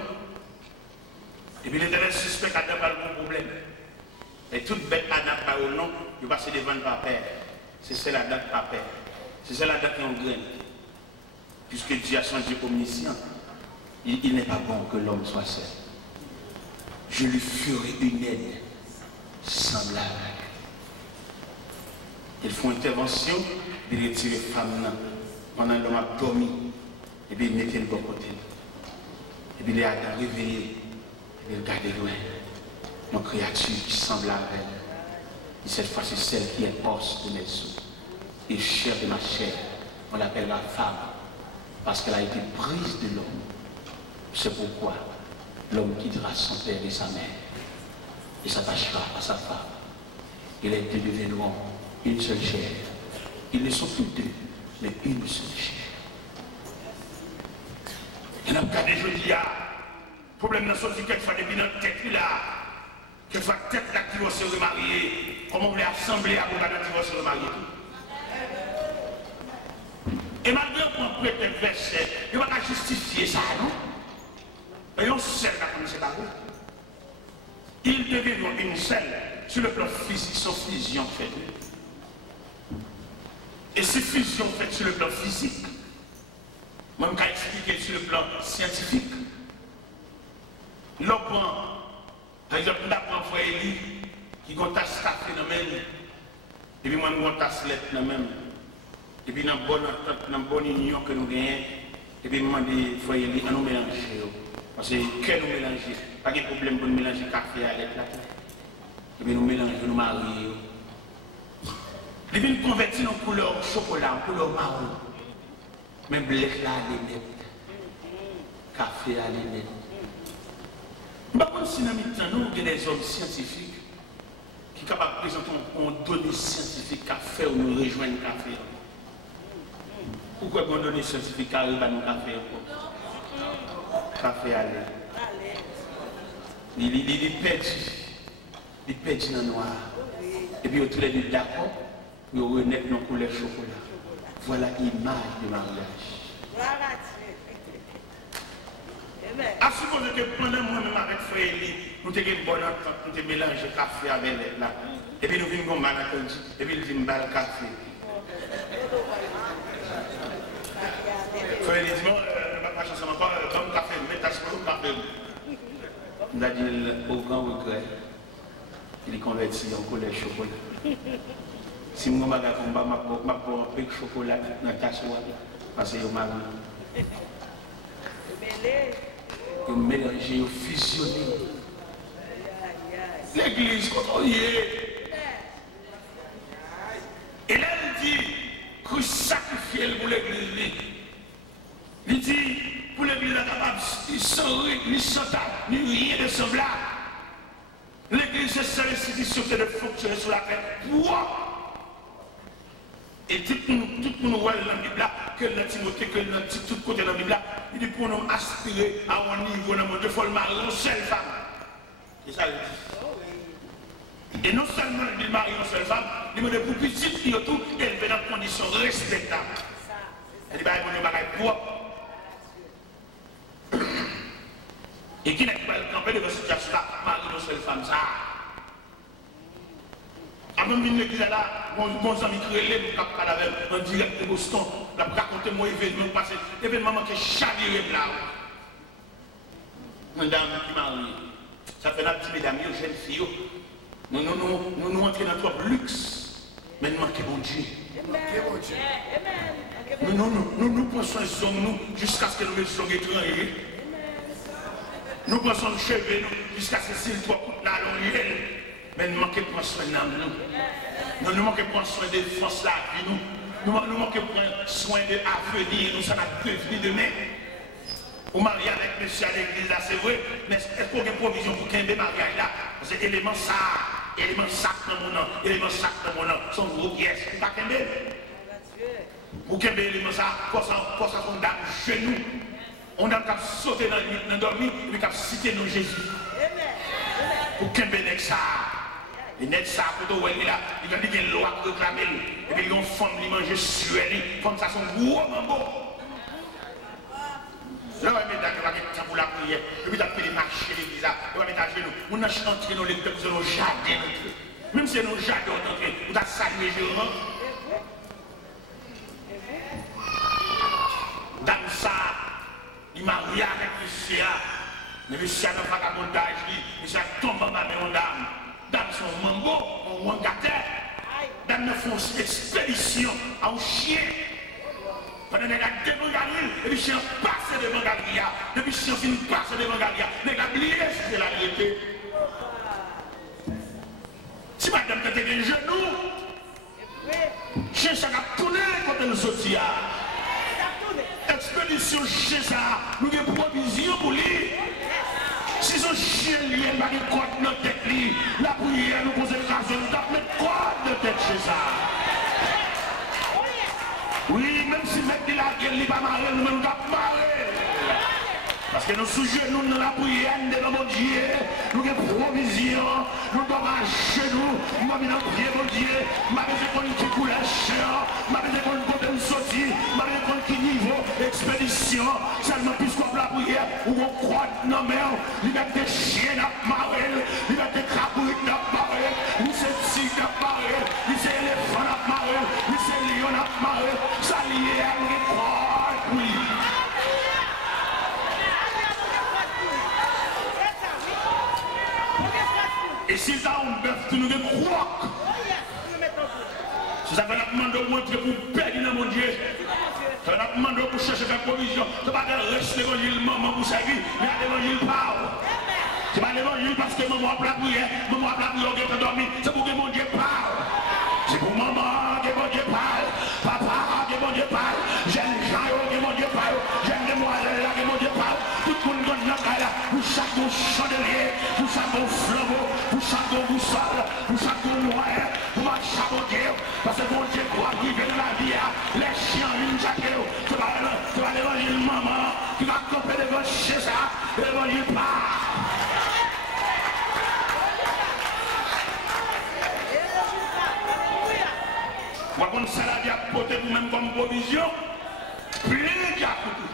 et puis l'Éternel suspecte Adam par le problème. Et toute bête Adam par le nom, il va se devant par père. C'est celle la date par père. C'est celle la date qui est en graine. Puisque Dieu a changé omniscient, il n'est pas bon que l'homme soit seul. Je lui ferai une aide semblable. Ils font intervention, ils retirent les femmes pendant l'homme a dormi, et puis ils mettent le bon côté. Et puis il est réveillé, et il regarde loin. Une créature qui semble à elle. Et cette fois, c'est celle qui est os de mes os et chair de ma chair. On l'appelle la femme, parce qu'elle a été prise de l'homme. C'est pourquoi l'homme quittera son père et sa mère et s'attachera à sa femme. Il est deviendront une seule chair. Ils ne sont plus deux, mais une seule chair. Il y a un cas de jeudi, le problème dans son quelquefois depuis notre tête là, quelquefois tête là qui va se remarier, comment on voulait assembler à pour qui va se remarier. Et malgré qu'on prête un verset, il va pas justifier ça, non? Et on sait comme c'est pas vous. Ils deviendront une seule sur le plan physique, sans fusion faite. Et ces fusions faites sur le plan physique, moi je vais expliquer sur le plan scientifique. L'on prend, par exemple, on apprend frère Eli qui a une tasse café dans le même, et puis moi je une tasse lettre dans le même. Et puis dans la bonne union que nous gagnons, et puis je demande frère Eli à nous mélanger. Parce que que nous mélanger, pas de problème pour nous mélanger café à lettre là. Et puis nous mélanger, nous marier. Il vient convertir en couleur chocolat, en couleur marron. Même blé là, les net. Café à les net. Par contre, si nous avons des hommes scientifiques qui sont capables de présenter une donnée scientifique à faire ou nous rejoindre le café. Pourquoi une donnée scientifique arrive à nous café? Café à lait. Il est perdu. Il est perdu dans le noir. Et puis, tous les deux d'accord. Nous renaître nos couleurs chocolat. Voilà l'image du mariage. À supposer que pendant mon nom avec frère Eli, nous avons une bonne entente, nous avons mélangé café avec l'air là. Et puis nous venons comme maladie, et puis nous disons le café. Frère Eli dit, bon, pas chanson encore, comme café, mais t'as ce café. Nous avons dit, au grand regret, il est converti en couleur chocolat. Si je ne suis pas un peu de chocolat dans ta tasse, Parce que vous mal. Vous mélangez, vous fusionnez. L'église, quand on y est. Et là, il dit que sacrifier pour l'église. Il dit pour l'église capable, sans rythme, ni sans table, ni rien de semblable. L'église, c'est seule institution qui de fonctionner sur la terre. Pourquoi? Et tout le monde voit dans la Bible, que dans Timothée, que dans tout côté de la Bible, il dit pour nous aspirer à un niveau dans le monde, il faut le marier une seule femme. C'est ça, il dit. Et non seulement il dit marier une seule femme, il dit pour petit qui est tout, elle fait dans des conditions respectables. Elle dit, bah, il faut nous propre. Et qui n'a pas campé de cette situation-là, marier une seule femme, ça. Avant de venir là, mon ami créé, nous avons parlé avec en direct de Boston, nous avons raconté mon événement passé, l'événement qui est chaviré là. Une dame qui m'a marié, ça fait la petite mesdames, une jeune fille, nous entrons dans trop luxe, mais nous manquons bon Dieu. Nous prenons soin des hommes jusqu'à ce que nous soyons étrangers. Nous prenons soin de cheveux jusqu'à ce que s'ils doivent coûter la longue. Mais nous manquons de prendre soin de nous. Nous manquons de prendre soin de défense la vie. Nous manquons de prendre soin de l'avenir. Nous sommes à devenir demain. Vous mariez avec monsieur à l'église là, c'est vrai. Mais est-ce qu'on a une provision pour qu'un mariage là? Parce que élément ça dans mon nom, élément sac dans mon nom, son gros pièce. Vous pas qu'un Pour qu'un élément ça, pour ça qu'on dame genou. On a qu'à sauter dans le dormir et qu'à citer nos Jésus. Pour qu'un bénéfice ça. Et net ça, pour toi, il a dit qu'il y a une loi pour réclamer. Et puis il y a une femme qui mange sur elle, comme ça, son gros mambo. Là, on va mettre un pour la prière. Et puis il a fait des marchés, l'église, on va mettre à genoux. On a chanté dans l'église, dans nos jardins. Même si nos jardins sont entrés, on a salué Jéhovah. Dans ça, il m'a marié avec monsieur. Mais monsieur a un vagabondage, monsieur a tombé dans ma dame. Dans son mambo, on wangater. Dans nos fonds expédition à un chien. Pendant que les gars démangallent, et les chiens passent devant Galia. Depuis les chiens finissent passer devant Galia. Les gars oublient c'est la vérité. Si madame était des genoux, chien ça a tourné quand nous sortis. Expédition chien ça, nous avons provision pour lui. Si son chien lié, il va mettre quoi dans notre tête, la prière nous pose la zone, nous avons mettre quoi dans notre tête chez ça. Oui, même si mec dit la gueule, il va marrer, nous même pas marrer. Parce que nous sous nous dans la prière de mon Dieu, nous avons provision, nous devons marcher nous, nous avons dans prier mon Dieu, nous avons besoin qui coule cher, nous avons besoin de côté nous sortir, nous avons besoin qui niveau, expédition, seulement puisqu'on la prière, où on croit dans la mer, il y a des chiens à marrer, il y a des crabouilles à marrer, il y a des tigres à marrer, il y a des éléphants à marrer, il y a des lions à marrer, ça lié à nous croire, oui. Et si ça on bœuf, tu nous crois. Si ça va nous demander de montrer pour perdre dans mon Dieu. Ça va nous demander pour chercher la provision. Ça va rester l'évangile maman pour servir, mais l'évangile parle. C'est pas l'évangile parce que maman a la prière, maman a la prière, on est dormi. C'est pour que mon Dieu parle. C'est pour maman que mon Dieu parle. Papa que mon Dieu parle. J'aime Jean que mon Dieu parle. J'aime demoiselle que mon Dieu parle. Tout le monde donne la caille pour chaque chandelier, pour chaque flambeau, pour chaque boussole, pour chaque moyen, pour chaque Dieu. Parce que mon Dieu croit qu'il vient de la vie, les chiens, une jaquette, tu vas l'évangile maman, tu vas camper devant chez ça, l'évangile pas. Par contre, ça l'a dit à porter pour même comme provision, plein de couteau.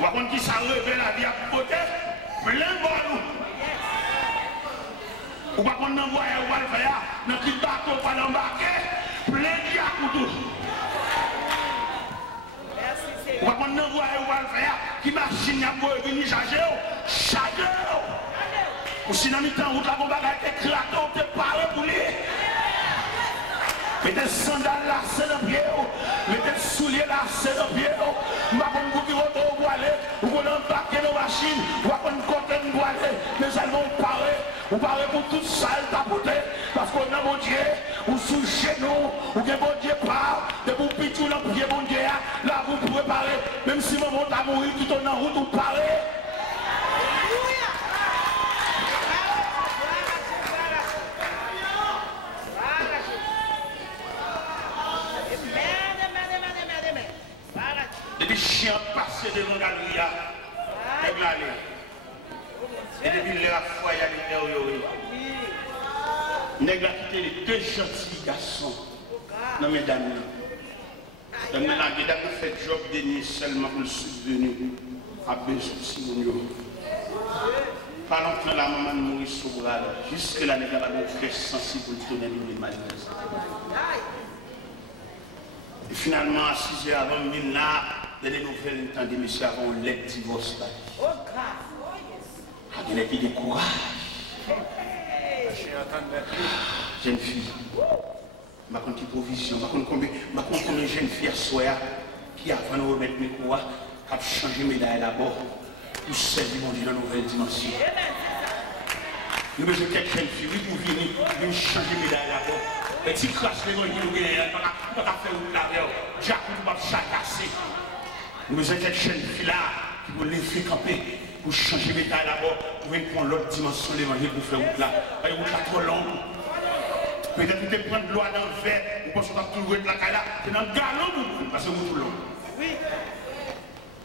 Par contre, qui s'est relevé la vie à porter, plein de balou. Ou par contre, n'envoie ou va le faire, dans qui bateau pas l'embarquer, plein de couteau. Ou par contre, n'envoie ou va le faire, qui machine à pour venir charger. Ou si dans le temps où la bombe a été éclatée, on te parle pour lui. Mettez sandales là, c'est dans pied. Mettez souliers là, c'est dans pied. Je ne sais pas vous qui vous aller, vous pouvez embarquer nos machines, vous pouvez côté nous aller, mais elles vont parer. Vous parlez pour toute salle tapoter, parce qu'on a mon Dieu, ou sous chez nous, ou que mon Dieu part, de vous pitcher dans le pied mon Dieu, là vous pouvez parler, même si mon monde a mouru, qui tourne en route, vous parlez. Des chiens passés devant la galerie, et depuis la foi, il y a des nègres a quitté les deux gentils garçons. Non, mesdames. La mesdames fait job de nuit seulement pour le subvenir à besoin de pas longtemps, la maman mourit sous bras. Jusque la nègre a fait sensible pour le tourner les malaises. Et finalement, à 6 heures avant, il y a des nouvelles, entendez, monsieur, avant le divorce. Il a des courage. Jeune fille. Je ne sais pas provision. Je ne sais pas combien de jeunes filles à soi qui avant de remettre mes courage, qui ont changé médaille d'abord pour servir mon Dieu dans une nouvelle dimension. Nous avons quelques jeunes filles, oui, pour venir changer médaille d'abord. Mais si crasse les gens qui nous gagnent, on ne peut pas faire une carrière. Jacques, on ne peut pas chacasser. Nous avons quelques jeunes filles là qui vont les faire camper. Pour changer médaille d'abord, pour prendre l'autre dimension de l'évangile pour faire route là. La route là trop longue. Peut-être que tu prends de l'eau dans le verre, ou parce que tu as tout le la caille là, c'est dans le galon parce que c'est trop long.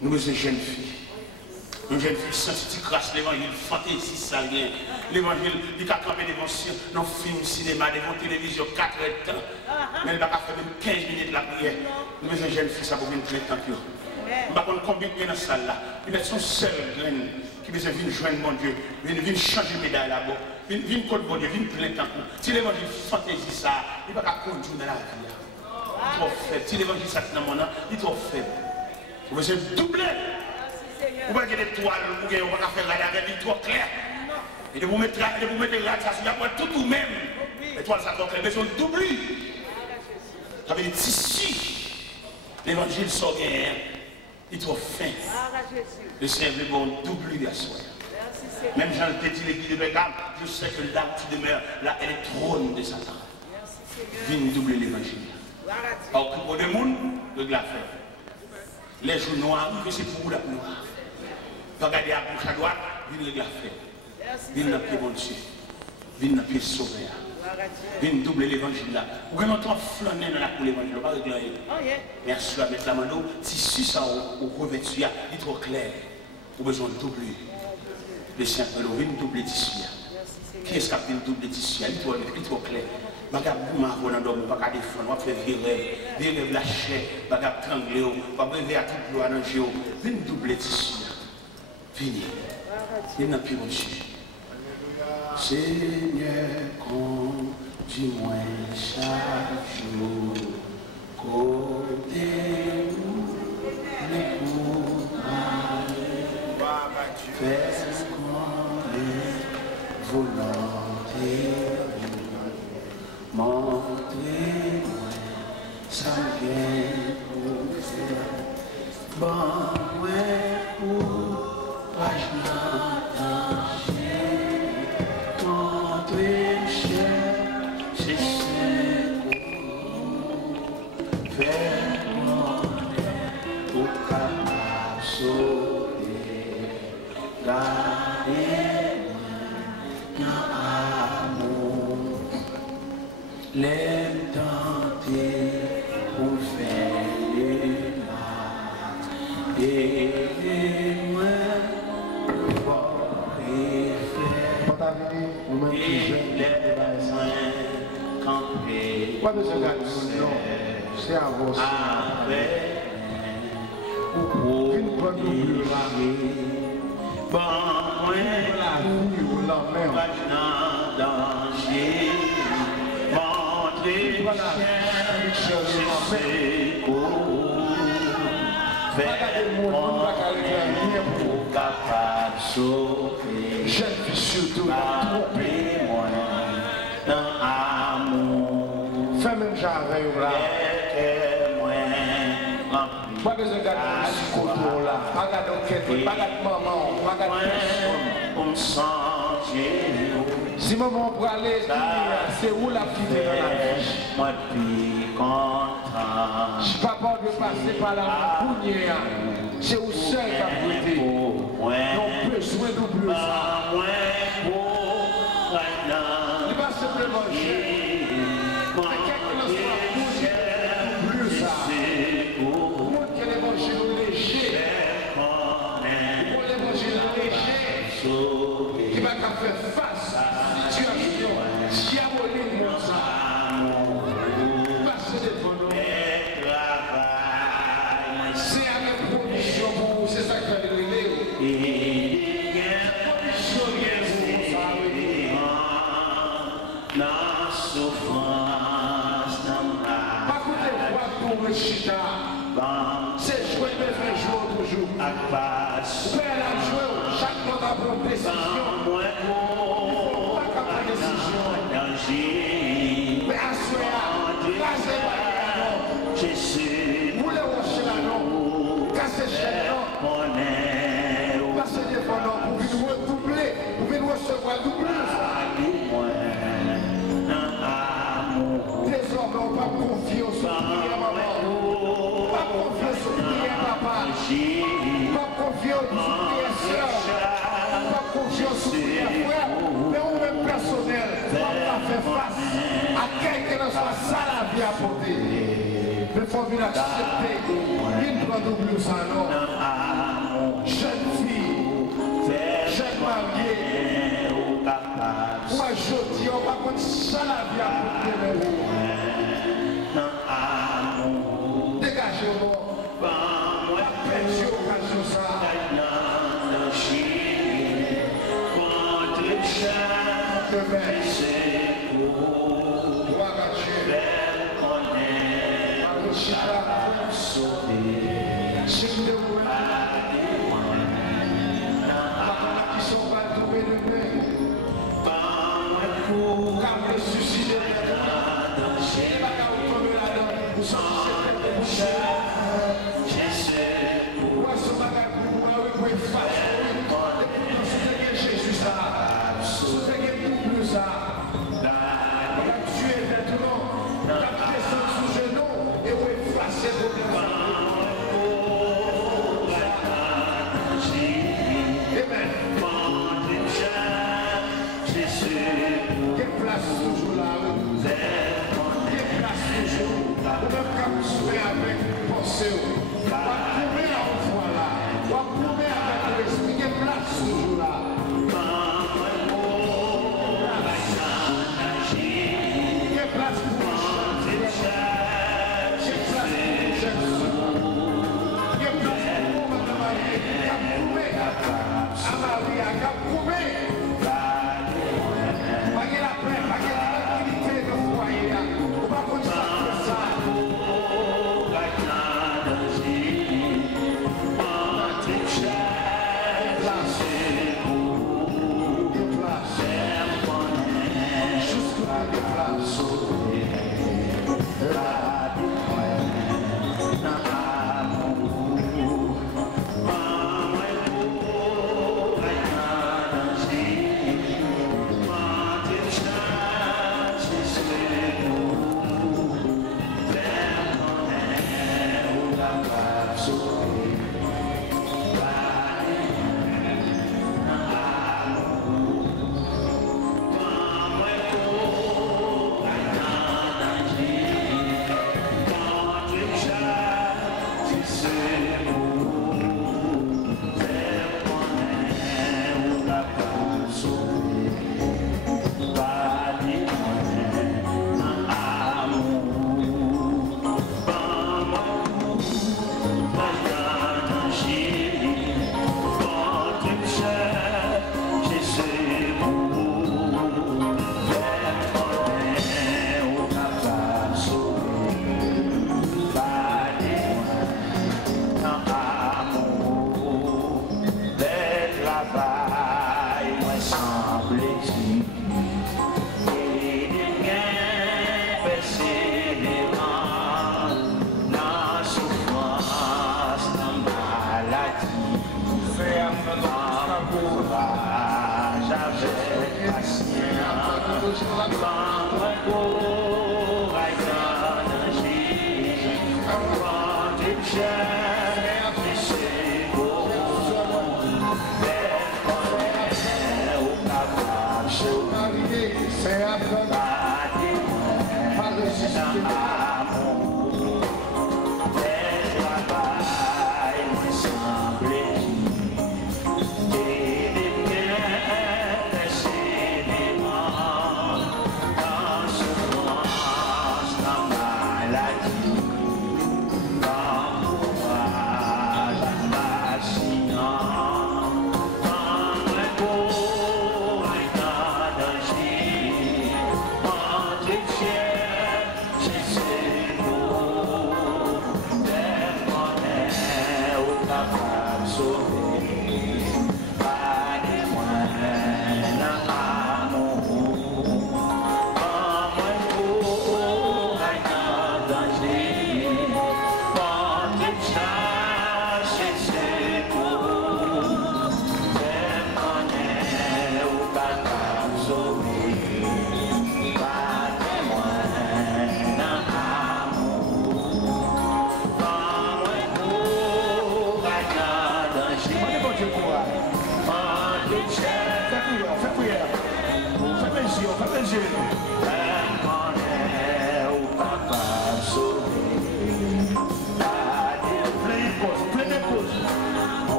Nous sommes jeunes filles. Une jeune fille sensitive crasse l'évangile, fantaisie ça vient. L'évangile, il a campé devant un film, cinéma, devant télévision, 4 heures de temps. Mais elle n'a pas fait même 15 minutes de la prière. Nous sommes jeunes filles, ça pour venir plein de temps. Je ne sais pas combien de dans la salle là. Ils sont seuls qui viennent joindre mon Dieu, viennent changer médaille là-bas, viennent contre mon Dieu, viennent plein de temps. Si l'évangile fantaisie ça, il ne va pas conduire dans la vie. Il est trop faible. Si l'évangile ça dans mon âme, il est trop faible. Vous pouvez doubler. Vous pouvez des toiles, vous pouvez faire la avec des toiles claires. Et de vous mettre là, ça se fait tout vous-même. Les toiles, ça doit mais sont doublées. Ça veut dire tissu. L'évangile sort bien. Il est trop fin. Le Seigneur veut bon double à soi. Même Jean le petit l'église de Betham, je sais que là où tu demeures, là, elle est trône de Satan. Viens doubler l'évangile. Alors, pour le monde, le glas fait. Les jours noirs, c'est pour vous la noire. Regardez à gauche, à droite, viens le glas fait. Viens dans le pied bon Dieu. Viens dans le pied sauveur. Viens doubler l'évangile là. Vous avez longtemps flâner dans la cour l'évangile, pas régler. Merci à mettre la main d'eau. Si ça au revêtu, il est trop clair. Vous avez besoin de doubler. Le Saint-Père, viens doubler tissu. Qui est-ce qui a fait doubler tissu? Il est trop clair. Bagab bouma on endormi, pas qu'à défendre, on fait vieux rêve la chair, bagab trangler, pas brever à tout l'eau à manger. Viens doubler tissu. Fini. Viens dans le pied mon Dieu. Seigneur, conduis-moi chaque jour, côté les coups, fais-moi les volontés, montrez-moi ça vient pour faire, bon, ouais, pour pas l'aime tenter pour faire le mal et moi pour faire et les camper pas besoin de non, c'est avancé pour une bonne double bon la vie ou la mer danger montrer pour capable sauver jeune fille surtout tromper moi dans amour Fais même j'avais là. Pas besoin de garder ce côté là. Pas garder quelqu'un, pas garder maman, pas garder personne. Si maman pour aller, c'est où la petite dans la vie? Papa veut passer par la poussière. C'est où seul qui a prêté. Donc besoin d'oublier ça. Il va simplement manger. Mais quelque chose soit d'oublier ça. Montre que l'évangile est léger. Pour l'évangile léger, qui va faire face à la situation diabolique comme ça. Passer devant nous. C'est à la condition pour c'est ça que je vais révéler. Condition la souffrance pas coûter quoi pour le chita. C'est jouer de faire jouer toujours. Faire la jouer chaque fois qu'on prend décision. Pas qu'à prendre décision. Mais assoyez, casez pas Jésus. Vous le rocher là non. Cassez chaîne non. Passez devant nous pour venir redoubler. Pour venir recevoir doubler. Désormais, on va confier au prière, maman. Pas confier au prière, papa. Pas confier au prière, soeur. Pas confier au prière, frère. Mais on même personnel, on va faire face à quelqu'un qui soit ça la vie à porter. Mais il faut venir accepter. Il prend d'oublier ça, non. Jeune fille, jeune mariée. Moi, je dis, on va prendre ça la vie à porter. Dégagez-moi. La pêche occasion ça. Demain. Gloire à Dieu. C'est de moi. Qui sont pas tombés de paix. Car le suicide est là. C'est pas qu'à vous tomber là-dedans. Vous sentez Jésus ça, ça. Tu es maintenant, la descente sous genou et vous effacez vos Amen. Quelle place toujours là? Quelle place toujours? Vous même quand vous soyez avec pensée, vous pouvez en foi là. Vous pouvez avec l'esprit. Quelle place toujours là? Quelle place pour vous chanter? Quelle place pour vous chercher? Quelle place pour vous, madame Marie? À Marie, à Caprouvé. Pas la paix, pas la tranquillité de foyer. On va consacrer ça. Jusqu'à la place.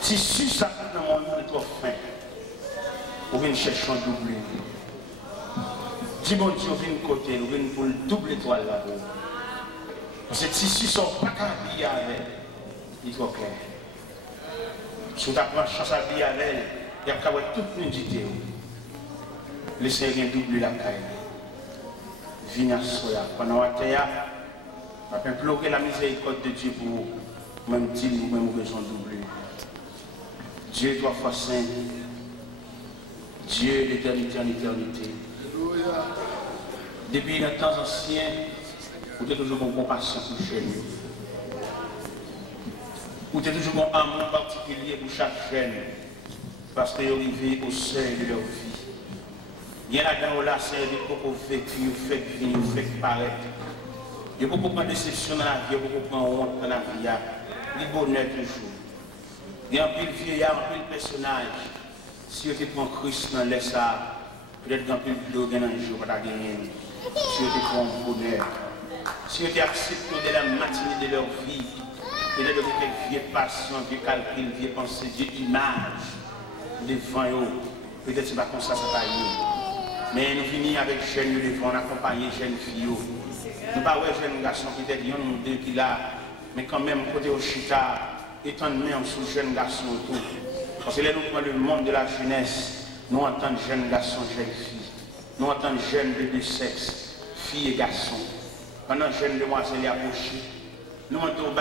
Tissu ça dans le monde est trop fin. Ou bien chercher un doublé. Dis bon Dieu, vient côté, ou vient pour le double étoile là. Parce que tissu sont pas habillés avec. Il est trop clair. Si vous avez chance à habiller avec, il y a qu'à voir toute nudité. Laissez rien doubler la caille. Viens à soya. Pendant la terre, on peut implorer la miséricorde de Dieu pour même dire ou même besoin doubler. Dieu doit faire saint. Dieu l'éternité en éternité. Depuis les temps anciens, vous avez toujours une compassion pour chez nous. Vous avez toujours un amour particulier pour chaque chaîne. Parce qu'ils sont arrivés au seuil de leur vie. Il y en a dans la servi pour vécu, fait vivre, fait paraître. Il y a beaucoup de déception dans la vie, il y a beaucoup de honte dans la vie. Il y a bonheur toujours. Il y a un peu de vieillard, un peu de personnage. Si vous prend Christ dans l'air, peut-être qu'un peu de l'eau dans un jour, pas gagner. Si vous prend bonheur. Si vous acceptez de la matinée de leur vie, peut-être que vous avez vieux passion, vieux calcul, vieux pensée, vieux image devant eux. Peut-être que ce n'est pas comme ça, ça va aller. Mais nous finissons avec jeunes devant, on accompagne jeunes filles. Nous ne pas ouais jeunes garçons qui étaient un ou deux qui là, mais quand même côté au chita, étant même sous jeunes garçons autour. Parce que là nous prenons le monde de la jeunesse, nous entendons jeunes garçons, jeunes filles. Nous entendons jeunes de deux sexes, filles et garçons. Pendant jeunes demoiselles approchées, nous entendons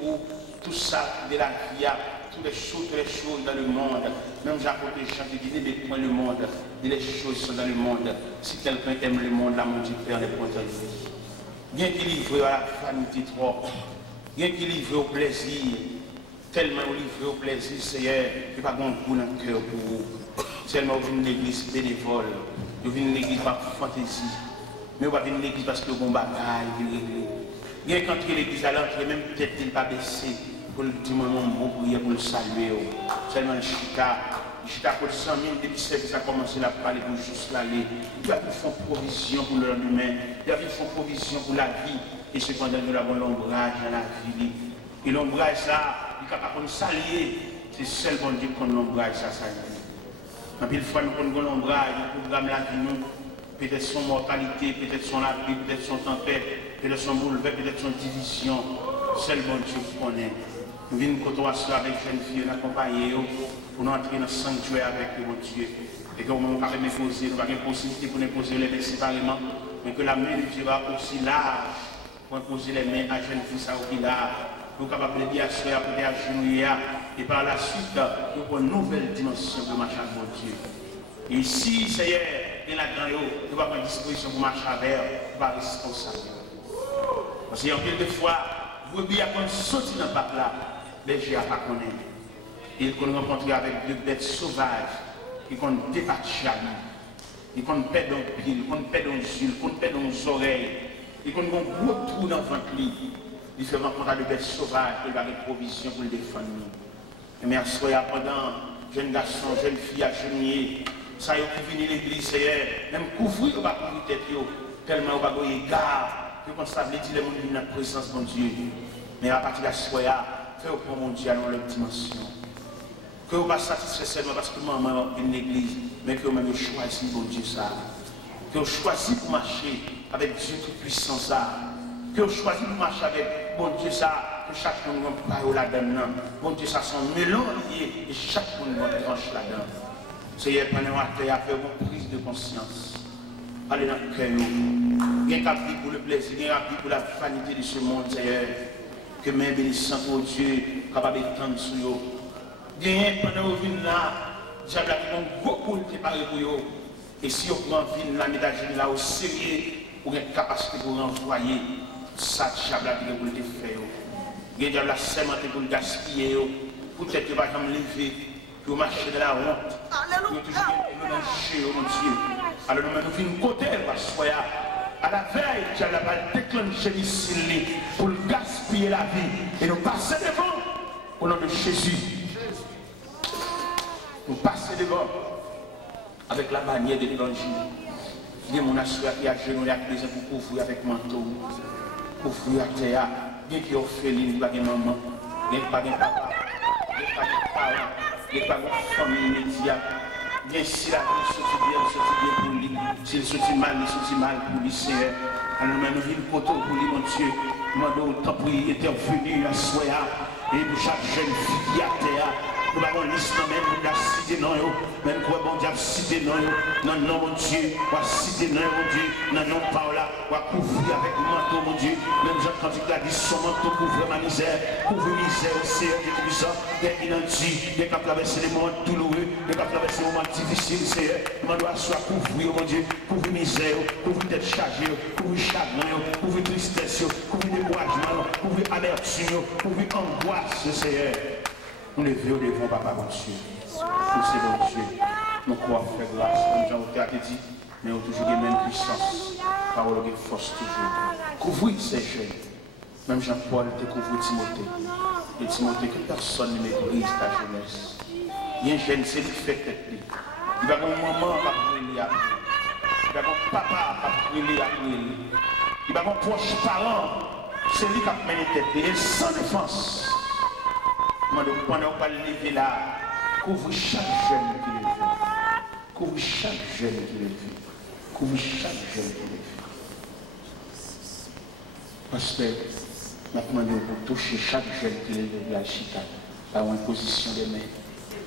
pour tout ça de la vie, toutes les choses dans le monde. Même Jacques de Jean qui dit des points le monde, les choses sont dans le monde. Si quelqu'un aime le monde, la mon Dieu Père les points de vie. Bien qu'il livre à la vanité trop, bien qu'il livre au plaisir, tellement livré au plaisir, Seigneur, il n'y a pas de goût dans le cœur pour vous. Seulement vous venez de l'église bénévole, vous venez de l'église par fantaisie, mais vous ne venez de l'église parce que vous avez un bagaille. Bien quand l'église à l'entrée, même peut-être qu'il n'est pas baissé pour le dire mon mot prier pour le saluer. Seulement le chita pour 100 000 depuis que ça a commencé à parler pour juste l'aller. Il y a pour faire provision pour le lendemain, il y a pour faire provision pour la vie. Et cependant, nous avons l'ombrage dans la vie. Et l'ombrage, ça, il est capable de s'allier. C'est seul bon Dieu qu'on l'ombrage, ça s'allie. Et puis, une fois nous avons l'ombrage, nous programme la vie, nous. Peut-être son mortalité, peut-être son appui, peut-être son tempête, peut-être son bouleversement, peut-être son division. Seul bon Dieu connaît. Nous venons côtoyer avec jeunes filles, nous accompagner pour nous entrer dans le sanctuaire avec mon Dieu. Et que nous avons posé, nous avons une possibilité pour nous poser les mains séparément, mais que la main de Dieu va aussi large pour poser les mains à jeunes filles, ça aussi large. Nous sommes capables de dire à soi, pour dire à genouiller, et par la suite, nous avons une nouvelle dimension de marcher avec mon Dieu. Et si, Seigneur, et là-dedans, nous avons une disposition pour marcher avec, nous sommes responsables. Parce qu'il y a quelques fois, vous pouvez sortir dans le pape là, les gens ne pas connaître. Ils qu'on rencontre avec deux bêtes sauvages, qui qu'on débattent jamais, qui qu'on pète dans le pied, qu'on pète dans les yeux, qu'on pète dans les oreilles, et qu'on a un gros trou dans le ventre. Il fait rencontrer des bêtes sauvages, qui ont des provisions pour le défendre. Et merci pendant jeunes garçons, jeunes filles à genouiller, ça y est qui viennent à l'église, même couvrir ou pas couvrir tête, tellement on va avoir égard. Que qu'on stabilise les gens qui dans la présence de mon Dieu. Mais à partir de la soirée, faites pour mon Dieu dans leur dimension. Que vous ne pas satisfait seulement parce que maman est une église, mais que vous même choisi mon Dieu ça. Que vous choisi pour marcher avec Dieu tout-puissant ça. Que vous choisi pour marcher avec mon Dieu ça. Que chaque monde va là-dedans. Mon Dieu ça sont mélange liés et chaque monde va trancher là-dedans. Seigneur, pendant la terre, faites une prise de conscience. Allez dans le cœur. Bien qu'à vivre pour le plaisir, bien qu'à vivre pour la vanité de ce monde, Seigneur. Que mes bénissants pour Dieu, capable d'étendre sur eux. Bien, pendant que vous venez là, diable a beaucoup de préparer pour eux. Et si vous prenez la médaille là au sérieux, vous avez une capacité pour renvoyer ça, diable a pour le faire. Le diable a seulement pour le gaspiller. Peut-être que vous ne pouvez pas lever, pour marcher de la honte. Vous avez toujours un danger, mon Dieu. Alors nous venons côté, parce que à la veille, tu as déclenché ici pour gaspiller la vie. Et nous passer devant au nom de Jésus. Nous passer devant avec la manière de l'évangile. Il y a mon assuré qui a genoux et qui a pour couvrir avec manteau, couvrir à terre. Bien qu'il y ait orpheline, il n'y a pas de maman, il n'y a pas de papa, il n'y a pas de parents, il n'y a pas de famille immédiate. Bien si la vie sortit bien pour lui. S'il sortit mal, il sortit mal pour lui, Seigneur. Alors nous venons pour lui, mon Dieu. Nous demandons autant pour lui intervenir à soya. Et pour chaque jeune fille qui a terre. Nous avons une liste même, nous avons cité non, même quoi bon Dieu cité non, non, non, mon Dieu, on va citer non, mon Dieu, non, non, Paola, on va couvrir avec le manteau, mon Dieu, même Jean-Claude qui a dit son manteau couvre ma misère, couvre misère au Seigneur de puissant, des inantis, des qui traversent les moments douloureux, des qui traversent les moments difficiles, Seigneur, on doit soit couvrir, mon Dieu, couvre misère, couvre tête chargée, couvre chagrin, couvre tristesse, couvre découragement, couvre amertume, couvre angoisse, Seigneur. Nous levons devant Papa, mon Dieu. Pour ces bon Dieu. Nous croyons faire grâce, comme Jean-Pierre a dit, mais nous avons toujours la même puissance. Parole de force toujours. Couvrir ces jeunes. Même Jean-Paul te couvre Timothée. Et Timothée, que personne ne méprise ta jeunesse. Il y a un jeune, c'est lui qui fait tête. Il va avoir un maman qui va brûler après. Il va avoir un papa qui va brûler après. Il va avoir un proche parent. C'est lui qui va mener tête. Et sans défense. Pendant qu'on va lever là, couvre chaque jeune qui lève. Couvre chaque jeune qui le fait. Couvre chaque jeune qui le fait. Pasteur, maintenant, pour toucher chaque jeune qui le fait la chita, par une position de main,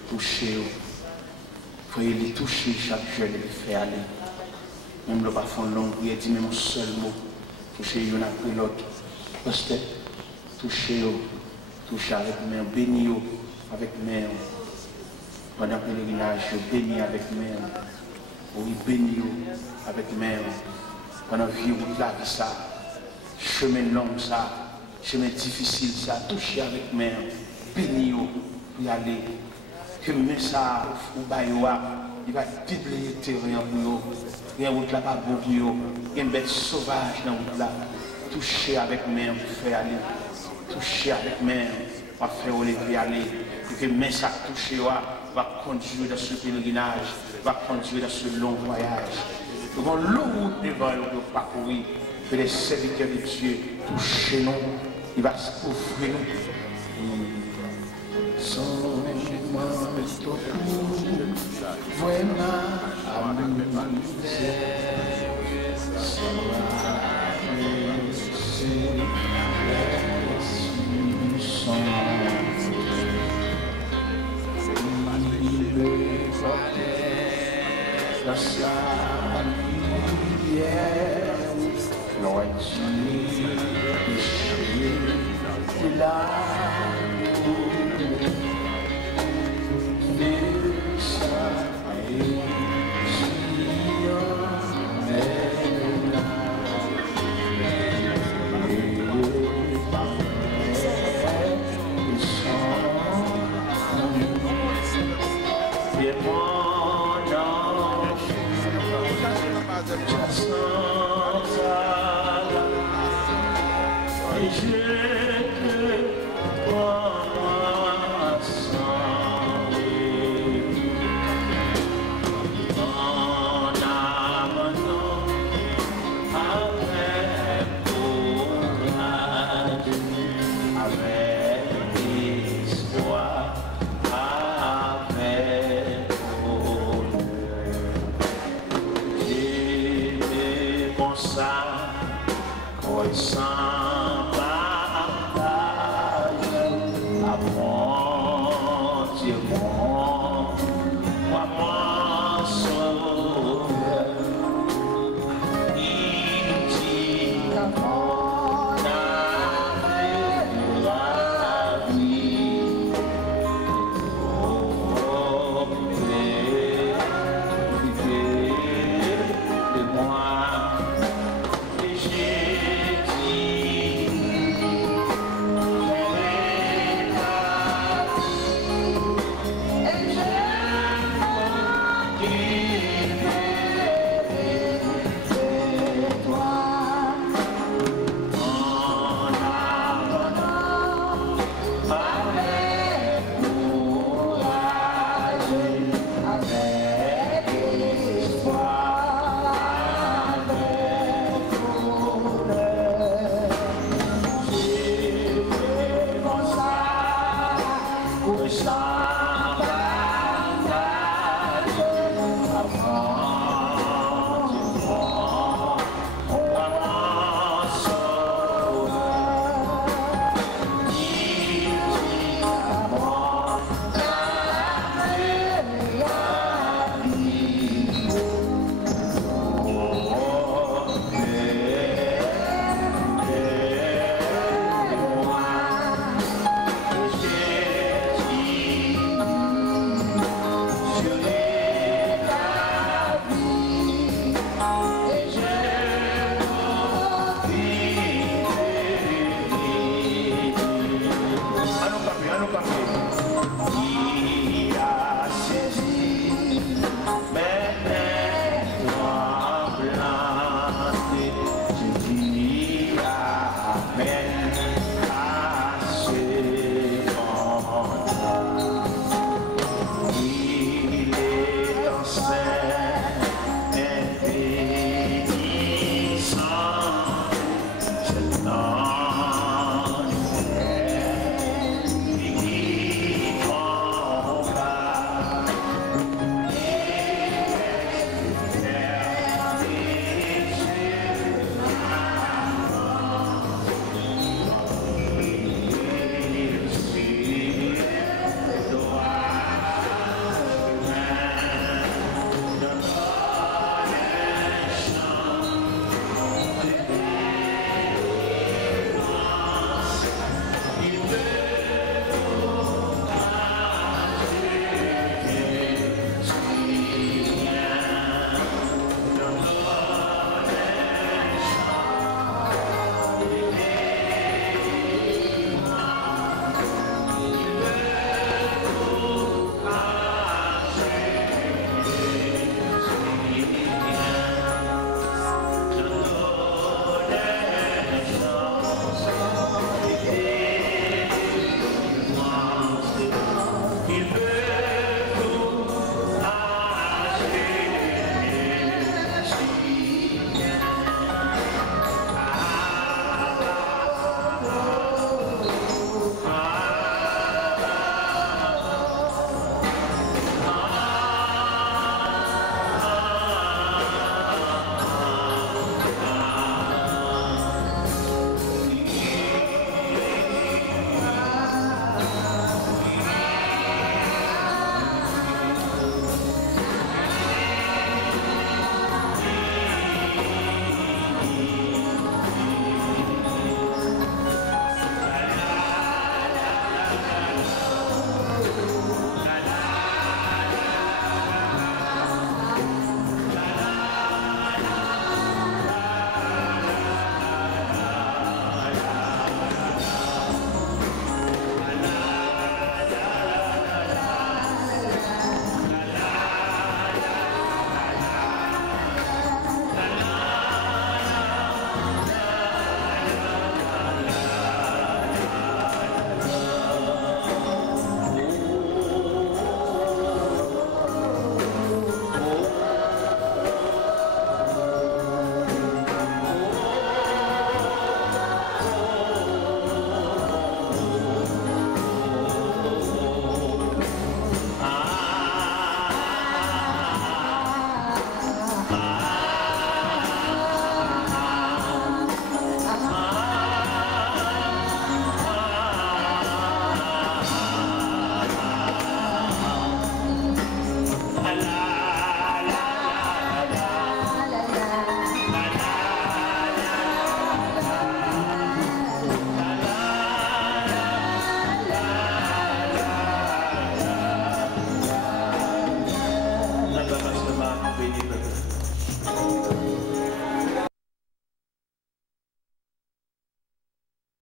toucher, il faut les toucher chaque jeune et le faire aller. Même le parfum long, il dit même un seul mot, toucher l'un après l'autre. Pasteur, toucher, toucher avec main, béni avec main. Pendant le pèlerinage, béni avec main. Oui, béni avec main. Pendant la vie, route là, ça, chemin long, ça, chemin difficile, ça, toucher avec main. Béni pour y aller. Que mais ça, ou baïoua, il va déblayer le terrain pour nous. Il y a une route là pas beau pour nous. Il y a une bête sauvage dans la route là. Toucher avec main pour faire aller. Toucher avec main pour faire lever aller. Et que mais ça toucher va conduire dans ce pèlerinage, va conduire dans ce long voyage. Nous avons longue route devant nous pour parcourir. Que les serviteurs de Dieu touchent nous. Il va ouvrir nous. Sun.